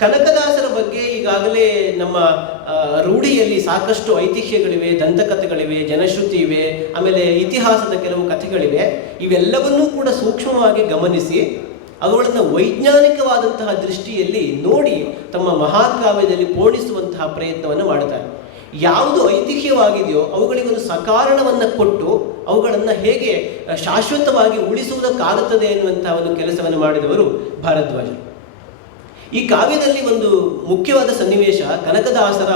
ಕನಕದಾಸರ ಬಗ್ಗೆ ಈಗಾಗಲೇ ನಮ್ಮ ರೂಢಿಯಲ್ಲಿ ಸಾಕಷ್ಟು ಐತಿಹ್ಯಗಳಿವೆ, ದಂತಕಥೆಗಳಿವೆ, ಜನಶ್ರುತಿ ಇವೆ, ಆಮೇಲೆ ಇತಿಹಾಸದ ಕೆಲವು ಕಥೆಗಳಿವೆ. ಇವೆಲ್ಲವನ್ನೂ ಕೂಡ ಸೂಕ್ಷ್ಮವಾಗಿ ಗಮನಿಸಿ, ಅವುಗಳನ್ನು ವೈಜ್ಞಾನಿಕವಾದಂತಹ ದೃಷ್ಟಿಯಲ್ಲಿ ನೋಡಿ ತಮ್ಮ ಮಹಾಕಾವ್ಯದಲ್ಲಿ ಪೋಣಿಸುವಂತಹ ಪ್ರಯತ್ನವನ್ನು ಮಾಡುತ್ತಾರೆ. ಯಾವುದು ಐತಿಹ್ಯವಾಗಿದೆಯೋ ಅವುಗಳಿಗೊಂದು ಸಕಾರಣವನ್ನು ಕೊಟ್ಟು ಅವುಗಳನ್ನು ಹೇಗೆ ಶಾಶ್ವತವಾಗಿ ಉಳಿಸುವುದಕ್ಕಾಗುತ್ತದೆ ಎನ್ನುವಂತಹ ಒಂದು ಕೆಲಸವನ್ನು ಮಾಡಿದವರು ಭಾರದ್ವಾಜರು. ಈ ಕಾವ್ಯದಲ್ಲಿ ಒಂದು ಮುಖ್ಯವಾದ ಸನ್ನಿವೇಶ ಕನಕದಾಸರ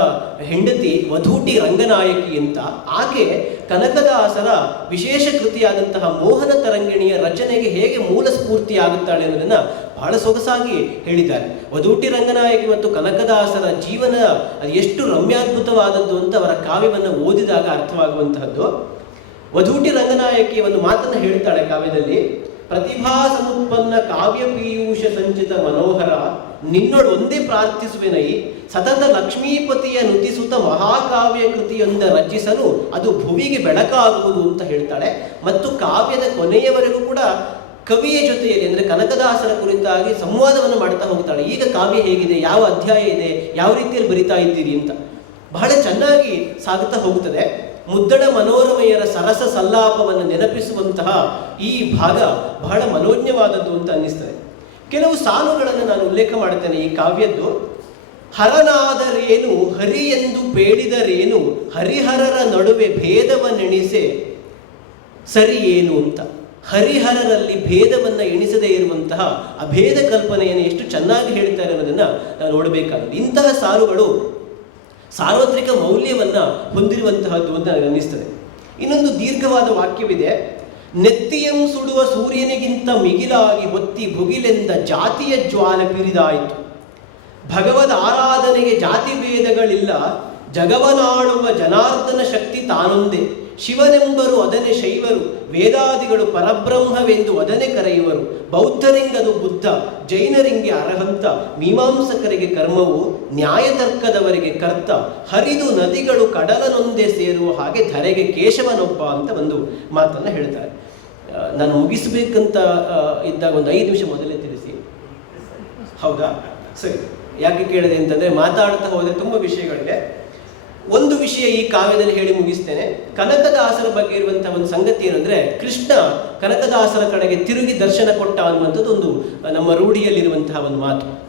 ಹೆಂಡತಿ ವಧೂಟಿ ರಂಗನಾಯಕಿ ಅಂತ. ಆಕೆ ಕನಕದಾಸರ ವಿಶೇಷ ಕೃತಿಯಾದಂತಹ ಮೋಹನ ತರಂಗಿಣಿಯ ರಚನೆಗೆ ಹೇಗೆ ಮೂಲ ಸ್ಫೂರ್ತಿ ಆಗುತ್ತಾಳೆ ಅನ್ನೋದನ್ನ ಬಹಳ ಸೊಗಸಾಗಿ ಹೇಳಿದ್ದಾರೆ. ವಧೂಟಿ ರಂಗನಾಯಕಿ ಮತ್ತು ಕನಕದಾಸರ ಜೀವನ ಅದು ಎಷ್ಟು ರಮ್ಯಾದ್ಭುತವಾದದ್ದು ಅಂತ ಅವರ ಕಾವ್ಯವನ್ನು ಓದಿದಾಗ ಅರ್ಥವಾಗುವಂತಹದ್ದು. ವಧೂಟಿ ರಂಗನಾಯಕಿ ಒಂದು ಮಾತನ್ನು ಹೇಳ್ತಾಳೆ ಕಾವ್ಯದಲ್ಲಿ, ಪ್ರತಿಭಾ ಸಮುತ್ಪನ್ನ ಕಾವ್ಯ ಪೀಯೂಷ ಸಂಚಿತ ಮನೋಹರ ನಿನ್ನೊಳು ಒಂದೇ ಪ್ರಾರ್ಥಿಸುವೆನೈ. ಸತತ ಲಕ್ಷ್ಮೀಪತಿಯ ನುತಿಸುತ್ತ ಮಹಾಕಾವ್ಯ ಕೃತಿಯೊಂದ ರಚಿಸಲು ಅದು ಭುವಿಗೆ ಬೆಳಕಾಗುವುದು ಅಂತ ಹೇಳ್ತಾಳೆ. ಮತ್ತು ಕಾವ್ಯದ ಕೊನೆಯವರೆಗೂ ಕೂಡ ಕವಿಯ ಜೊತೆಯಲ್ಲಿ ಅಂದರೆ ಕನಕದಾಸರ ಕುರಿತಾಗಿ ಸಂವಾದವನ್ನು ಮಾಡ್ತಾ ಹೋಗ್ತಾಳೆ. ಈಗ ಕಾವ್ಯ ಹೇಗಿದೆ, ಯಾವ ಅಧ್ಯಾಯ ಇದೆ, ಯಾವ ರೀತಿಯಲ್ಲಿ ಬರಿತಾ ಇದ್ದೀರಿ ಅಂತ. ಬಹಳ ಚೆನ್ನಾಗಿ ಸಾಗುತ್ತಾ ಹೋಗುತ್ತದೆ ಮುದ್ದಣ ಮನೋರಮೆಯರ ಸರಸ ಸಲ್ಲಾಪವನ್ನು ನೆನಪಿಸುವಂತಹ ಈ ಭಾಗ ಬಹಳ ಮನೋಜ್ಞವಾದದ್ದು ಅಂತ ಅನ್ನಿಸ್ತದೆ. ಕೆಲವು ಸಾಲುಗಳನ್ನು ನಾನು ಉಲ್ಲೇಖ ಮಾಡುತ್ತೇನೆ. ಈ ಕಾವ್ಯದ್ದು, ಹರನಾದರೇನು ಹರಿ ಎಂದು ಬೇಡಿದರೇನು ಹರಿಹರರ ನಡುವೆ ಭೇದವನ್ನೆಣಿಸೆ ಸರಿ ಏನು ಅಂತ. ಹರಿಹರರಲ್ಲಿ ಭೇದವನ್ನು ಎಣಿಸದೇ ಇರುವಂತಹ ಅಭೇದ ಕಲ್ಪನೆಯನ್ನು ಎಷ್ಟು ಚೆನ್ನಾಗಿ ಹೇಳ್ತಾರೆ ಅನ್ನೋದನ್ನು ನಾವು ನೋಡಬೇಕಾಗುತ್ತೆ ಇಂತಹ ಸಾಲುಗಳು ಸಾರ್ವತ್ರಿಕ ಮೌಲ್ಯವನ್ನು ಹೊಂದಿರುವಂತಹದ್ದು ಅಂತ ನನಗೆ ಅನ್ನಿಸ್ತದೆ. ಇನ್ನೊಂದು ದೀರ್ಘವಾದ ವಾಕ್ಯವಿದೆ. ನೆತ್ತಿಯಂ ಸುಡುವ ಸೂರ್ಯನಿಗಿಂತ ಮಿಗಿಲಾಗಿ ಹೊತ್ತಿ ಭುಗಿಲೆಂದ ಜಾತಿಯ ಜ್ವಾಲ ಪಿರಿದಾಯಿತು. ಭಗವದ್ ಆರಾಧನೆಗೆ ಜಾತಿ ಭೇದಗಳಿಲ್ಲ ಜಗವನಾಳುವ ಜನಾರ್ದನ ಶಕ್ತಿ ತಾನೊಂದೇ. ಶಿವನೆಂಬರು ಅದನೆ ಶೈವರು, ವೇದಾದಿಗಳು ಪರಬ್ರಹ್ಮವೆಂದು ಅದನೆ ಕರೆಯುವರು. ಬೌದ್ಧರಿಂಗದು ಬುದ್ಧ, ಜೈನರಿಂಗೆ ಅರ್ಹಂತ. ಮೀಮಾಂಸಕರಿಗೆ ಕರ್ಮವು, ನ್ಯಾಯತರ್ಕದವರಿಗೆ ಕರ್ತ. ಹರಿದು ನದಿಗಳು ಕಡಲನೊಂದೇ ಸೇರುವ ಹಾಗೆ ಧರೆಗೆ ಕೇಶವನೊಬ್ಬ ಅಂತ ಒಂದು ಮಾತನ್ನು ಹೇಳ್ತಾರೆ. ನಾನು ಮುಗಿಸ್ಬೇಕಂತ ಇದ್ದಾಗ ಒಂದು ಐದು ನಿಮಿಷ ಮೊದಲೇ ತಿಳಿಸಿ. ಹೌದಾ? ಸರಿ. ಯಾಕೆ ಕೇಳಿದೆ ಅಂತಂದ್ರೆ ಮಾತಾಡ್ತಾ ಹೋದ್ರೆ ತುಂಬಾ ವಿಷಯಗಳಿವೆ. ಒಂದು ವಿಷಯ ಈ ಕಾವ್ಯದಲ್ಲಿ ಹೇಳಿ ಮುಗಿಸ್ತೇನೆ. ಕನಕದಾಸರ ಬಗ್ಗೆ ಇರುವಂತಹ ಒಂದು ಸಂಗತಿ ಏನಂದ್ರೆ, ಕೃಷ್ಣ ಕನಕದಾಸರ ಕಡೆಗೆ ತಿರುಗಿ ದರ್ಶನ ಕೊಟ್ಟ ಅನ್ನುವಂಥದ್ದು ಒಂದು ನಮ್ಮ ರೂಢಿಯಲ್ಲಿರುವಂತಹ ಒಂದು ಮಾತು.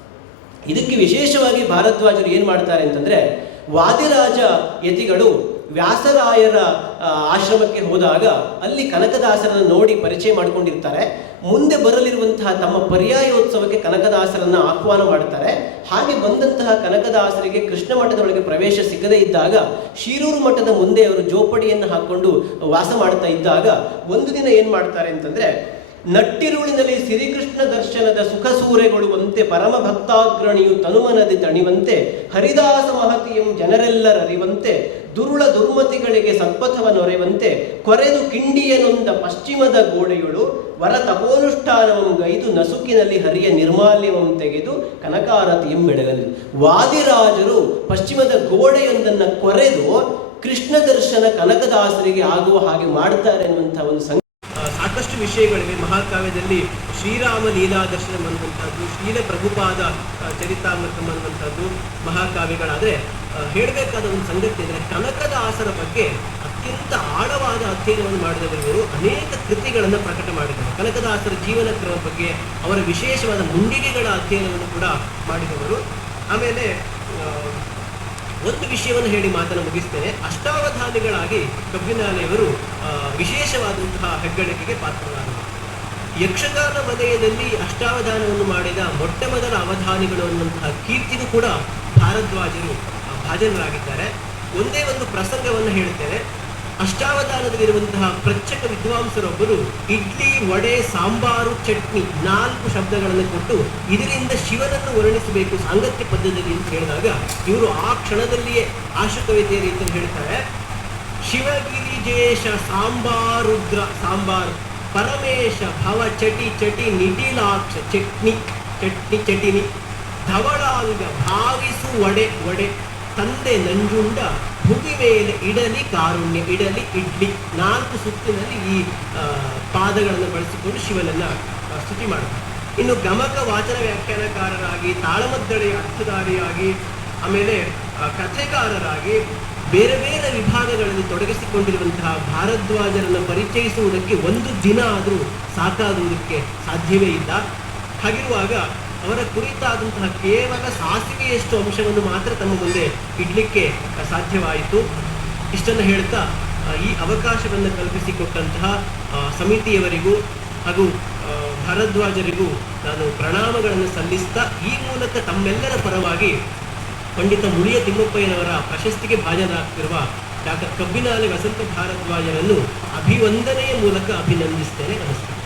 ಇದಕ್ಕೆ ವಿಶೇಷವಾಗಿ ಭಾರದ್ವಾಜರು ಏನು ಮಾಡ್ತಾರೆ ಅಂತಂದ್ರೆ, ವಾದಿರಾಜ ಯತಿಗಳು ವ್ಯಾಸರಾಯರ ಆಶ್ರಮಕ್ಕೆ ಹೋದಾಗ ಅಲ್ಲಿ ಕನಕದಾಸರನ್ನು ನೋಡಿ ಪರಿಚಯ ಮಾಡಿಕೊಂಡಿರ್ತಾರೆ. ಮುಂದೆ ಬರಲಿರುವಂತಹ ತಮ್ಮ ಪರ್ಯಾಯೋತ್ಸವಕ್ಕೆ ಕನಕದಾಸರನ್ನು ಆಹ್ವಾನ ಮಾಡ್ತಾರೆ. ಹಾಗೆ ಬಂದಂತಹ ಕನಕದಾಸರಿಗೆ ಕೃಷ್ಣ ಮಠದೊಳಗೆ ಪ್ರವೇಶ ಸಿಗದೇ ಇದ್ದಾಗ ಶಿರೂರು ಮಠದ ಮುಂದೆ ಅವರು ಜೋಪಡಿಯನ್ನು ಹಾಕೊಂಡು ವಾಸ ಮಾಡ್ತಾ ಇದ್ದಾಗ ಒಂದು ದಿನ ಏನು ಮಾಡ್ತಾರೆ ಅಂತಂದ್ರೆ, ನಟ್ಟಿರುಳಿನಲ್ಲಿ ಶ್ರೀಕೃಷ್ಣ ದರ್ಶನದ ಸುಖ ಸೂರೆಗೊಳ್ಳುವಂತೆ ಪರಮ ಭಕ್ತಾಗ್ರಣಿಯು ತನುಮನದಿ ತಣಿವಂತೆ ಹರಿದಾಸ ಮಹತಿಯಂ ಜನರೆಲ್ಲರರಿವಂತೆ ದುರುಳ ದುರ್ಮತಿಗಳಿಗೆ ಸತ್ಪಥವನ್ನೊರೆವಂತೆ ಕೊರೆದು ಕಿಂಡಿಯನೊಂದ ಪಶ್ಚಿಮದ ಗೋಡೆಯೊಳು ವರ ಗೈದು ನಸುಕಿನಲ್ಲಿ ಹರಿಯ ನಿರ್ಮಾಲ್ಯವನ್ನು ತೆಗೆದು ಕನಕಾರತಿಯಂ ಬೆಳಗಲಿ ವಾದಿರಾಜರು ಪಶ್ಚಿಮದ ಗೋಡೆಯೊಂದನ್ನು ಕೊರೆದು ಕೃಷ್ಣ ದರ್ಶನ ಕನಕದಾಸರಿಗೆ ಆಗುವ ಹಾಗೆ ಮಾಡ್ತಾರೆ ಅನ್ನುವಂಥ ಒಂದು ಸಾಕಷ್ಟು ವಿಷಯಗಳಿವೆ. ಮಹಾಕಾವ್ಯದಲ್ಲಿ ಶ್ರೀರಾಮ ಲೀಲಾ ದರ್ಶನ ಅನ್ನುವಂಥದ್ದು ಶ್ರೀಲ ಪ್ರಭುಪಾದ ಚರಿತಾಮೃತ ಅನ್ನುವಂಥದ್ದು ಮಹಾಕಾವ್ಯಗಳಾದರೆ ಹೇಳಬೇಕಾದ ಒಂದು ಸಂಗತಿ ಅಂದರೆ ಕನಕದಾಸರ ಬಗ್ಗೆ ಅತ್ಯಂತ ಆಳವಾದ ಅಧ್ಯಯನವನ್ನು ಮಾಡಿದವರು ಅನೇಕ ಕೃತಿಗಳನ್ನು ಪ್ರಕಟ ಮಾಡಿದರು ಕನಕದಾಸರ ಜೀವನ ಕ್ರಮ ಬಗ್ಗೆ ಅವರ ವಿಶೇಷವಾದ ಮುಂಡಿಗೆಗಳ ಅಧ್ಯಯನವನ್ನು ಕೂಡ ಮಾಡಿದವರು. ಆಮೇಲೆ ಒಂದು ವಿಷಯವನ್ನು ಹೇಳಿ ಮಾತನ್ನು ಮುಗಿಸ್ತೇನೆ. ಅಷ್ಟಾವಧಾನಿಗಳಾಗಿ ಕಬ್ಬಿನಾಲೆಯವರು ವಿಶೇಷವಾದಂತಹ ಹೆಗ್ಗಳಿಕೆಗೆ ಪಾತ್ರರಾದರು. ಯಕ್ಷಗಾನ ವಲಯದಲ್ಲಿ ಅಷ್ಟಾವಧಾನವನ್ನು ಮಾಡಿದ ಮೊಟ್ಟ ಮೊದಲ ಅವಧಾನಿಗಳು ಅನ್ನುವಂತಹ ಕೀರ್ತಿಗೂ ಕೂಡ ಭಾರದ್ವಾಜರು ಭಾಜನರಾಗಿದ್ದಾರೆ. ಒಂದೇ ಒಂದು ಪ್ರಸಂಗವನ್ನು ಹೇಳ್ತೇನೆ ಅಷ್ಟಾವಧಾನದಲ್ಲಿರುವಂತಹ ಪ್ರಚಕ ವಿದ್ವಾಂಸರೊಬ್ಬರು ಇಡ್ಲಿ, ವಡೆ, ಸಾಂಬಾರು, ಚಟ್ನಿ ನಾಲ್ಕು ಶಬ್ದಗಳನ್ನು ಕೊಟ್ಟು ಇದರಿಂದ ಶಿವನನ್ನು ವರ್ಣಿಸಬೇಕು ಸಾಂಗತ್ಯ ಪದ್ಧತಿಯಲ್ಲಿ ಅಂತ ಹೇಳಿದಾಗ ಇವರು ಆ ಕ್ಷಣದಲ್ಲಿಯೇ ಆಶುಕವಿತೆಯ ರೀತಿಯಲ್ಲಿ ಹೇಳ್ತಾರೆ. ಶಿವಗಿರಿಜೇಶ ಸಾಂಬಾರುದ್ರ, ಸಾಂಬಾರ್. ಪರಮೇಶ ಭವ ಚಟಿ ಚಟಿ ನಿಟಿಲಾಕ್ಷ ಚಟ್ನಿ ಚಟ್ನಿ ಚಟಿನಿ. ಧವಳಾಂಗ ಭಾವಿಸು ವಡೆ ವಡೆ ತಂದೆ ನಂಜುಂಡ ಭುಗಿ ಮೇಲೆ ಇಡಲಿ ಕಾರುಣ್ಯ, ಇಡಲಿ ಇಡ್ಲಿ. ನಾಲ್ಕು ಸುತ್ತಿನಲ್ಲಿ ಈ ಪಾದಗಳನ್ನು ಬಳಸಿಕೊಂಡು ಶಿವನನ್ನ ಸ್ತುತಿ ಮಾಡ್ತಾರೆ. ಇನ್ನು ಗಮಕ ವಾಚನ ವ್ಯಾಖ್ಯಾನಕಾರರಾಗಿ, ತಾಳಮದ್ದಳೆಯ ಅರ್ಥಧಾರಿಯಾಗಿ ಆಮೇಲೆ ಕಥೆಗಾರರಾಗಿ ಬೇರೆ ಬೇರೆ ವಿಭಾಗಗಳಲ್ಲಿ ತೊಡಗಿಸಿಕೊಂಡಿರುವಂತಹ ಭಾರದ್ವಾಜರನ್ನು ಪರಿಚಯಿಸುವುದಕ್ಕೆ ಒಂದು ದಿನ ಆದರೂ ಸಾಕಾಗುವುದಕ್ಕೆ ಸಾಧ್ಯವೇ ಇಲ್ಲ. ಹಾಗಿರುವಾಗ ಅವರ ಕುರಿತಾದಂತಹ ಕೇವಲ ಸಾಸಿವೆಯಷ್ಟು ಅಂಶವನ್ನು ಮಾತ್ರ ತಮ್ಮ ಮುಂದೆ ಇಡ್ಲಿಕ್ಕೆ ಸಾಧ್ಯವಾಯಿತು ಇಷ್ಟನ್ನು ಹೇಳ್ತಾ ಈ ಅವಕಾಶವನ್ನು ಕಲ್ಪಿಸಿಕೊಟ್ಟಂತಹ ಸಮಿತಿಯವರಿಗೂ ಹಾಗೂ ಭಾರದ್ವಾಜರಿಗೂ ನಾನು ಪ್ರಣಾಮಗಳನ್ನು ಸಲ್ಲಿಸ್ತಾ, ಈ ಮೂಲಕ ತಮ್ಮೆಲ್ಲರ ಪರವಾಗಿ ಪಂಡಿತ ಮುಳಿಯ ತಿಮ್ಮಪ್ಪಯ್ಯನವರ ಪ್ರಶಸ್ತಿಗೆ ಭಾಜನರಾಗ್ತಿರುವ ಡಾಕ್ಟರ್ ಕಬ್ಬಿನಾಲೆ ವಸಂತ ಭಾರದ್ವಾಜರನ್ನು ಅಭಿವಂದನೆಯ ಮೂಲಕ ಅಭಿನಂದಿಸ್ತೇನೆ ನಮಸ್ಕಾರ.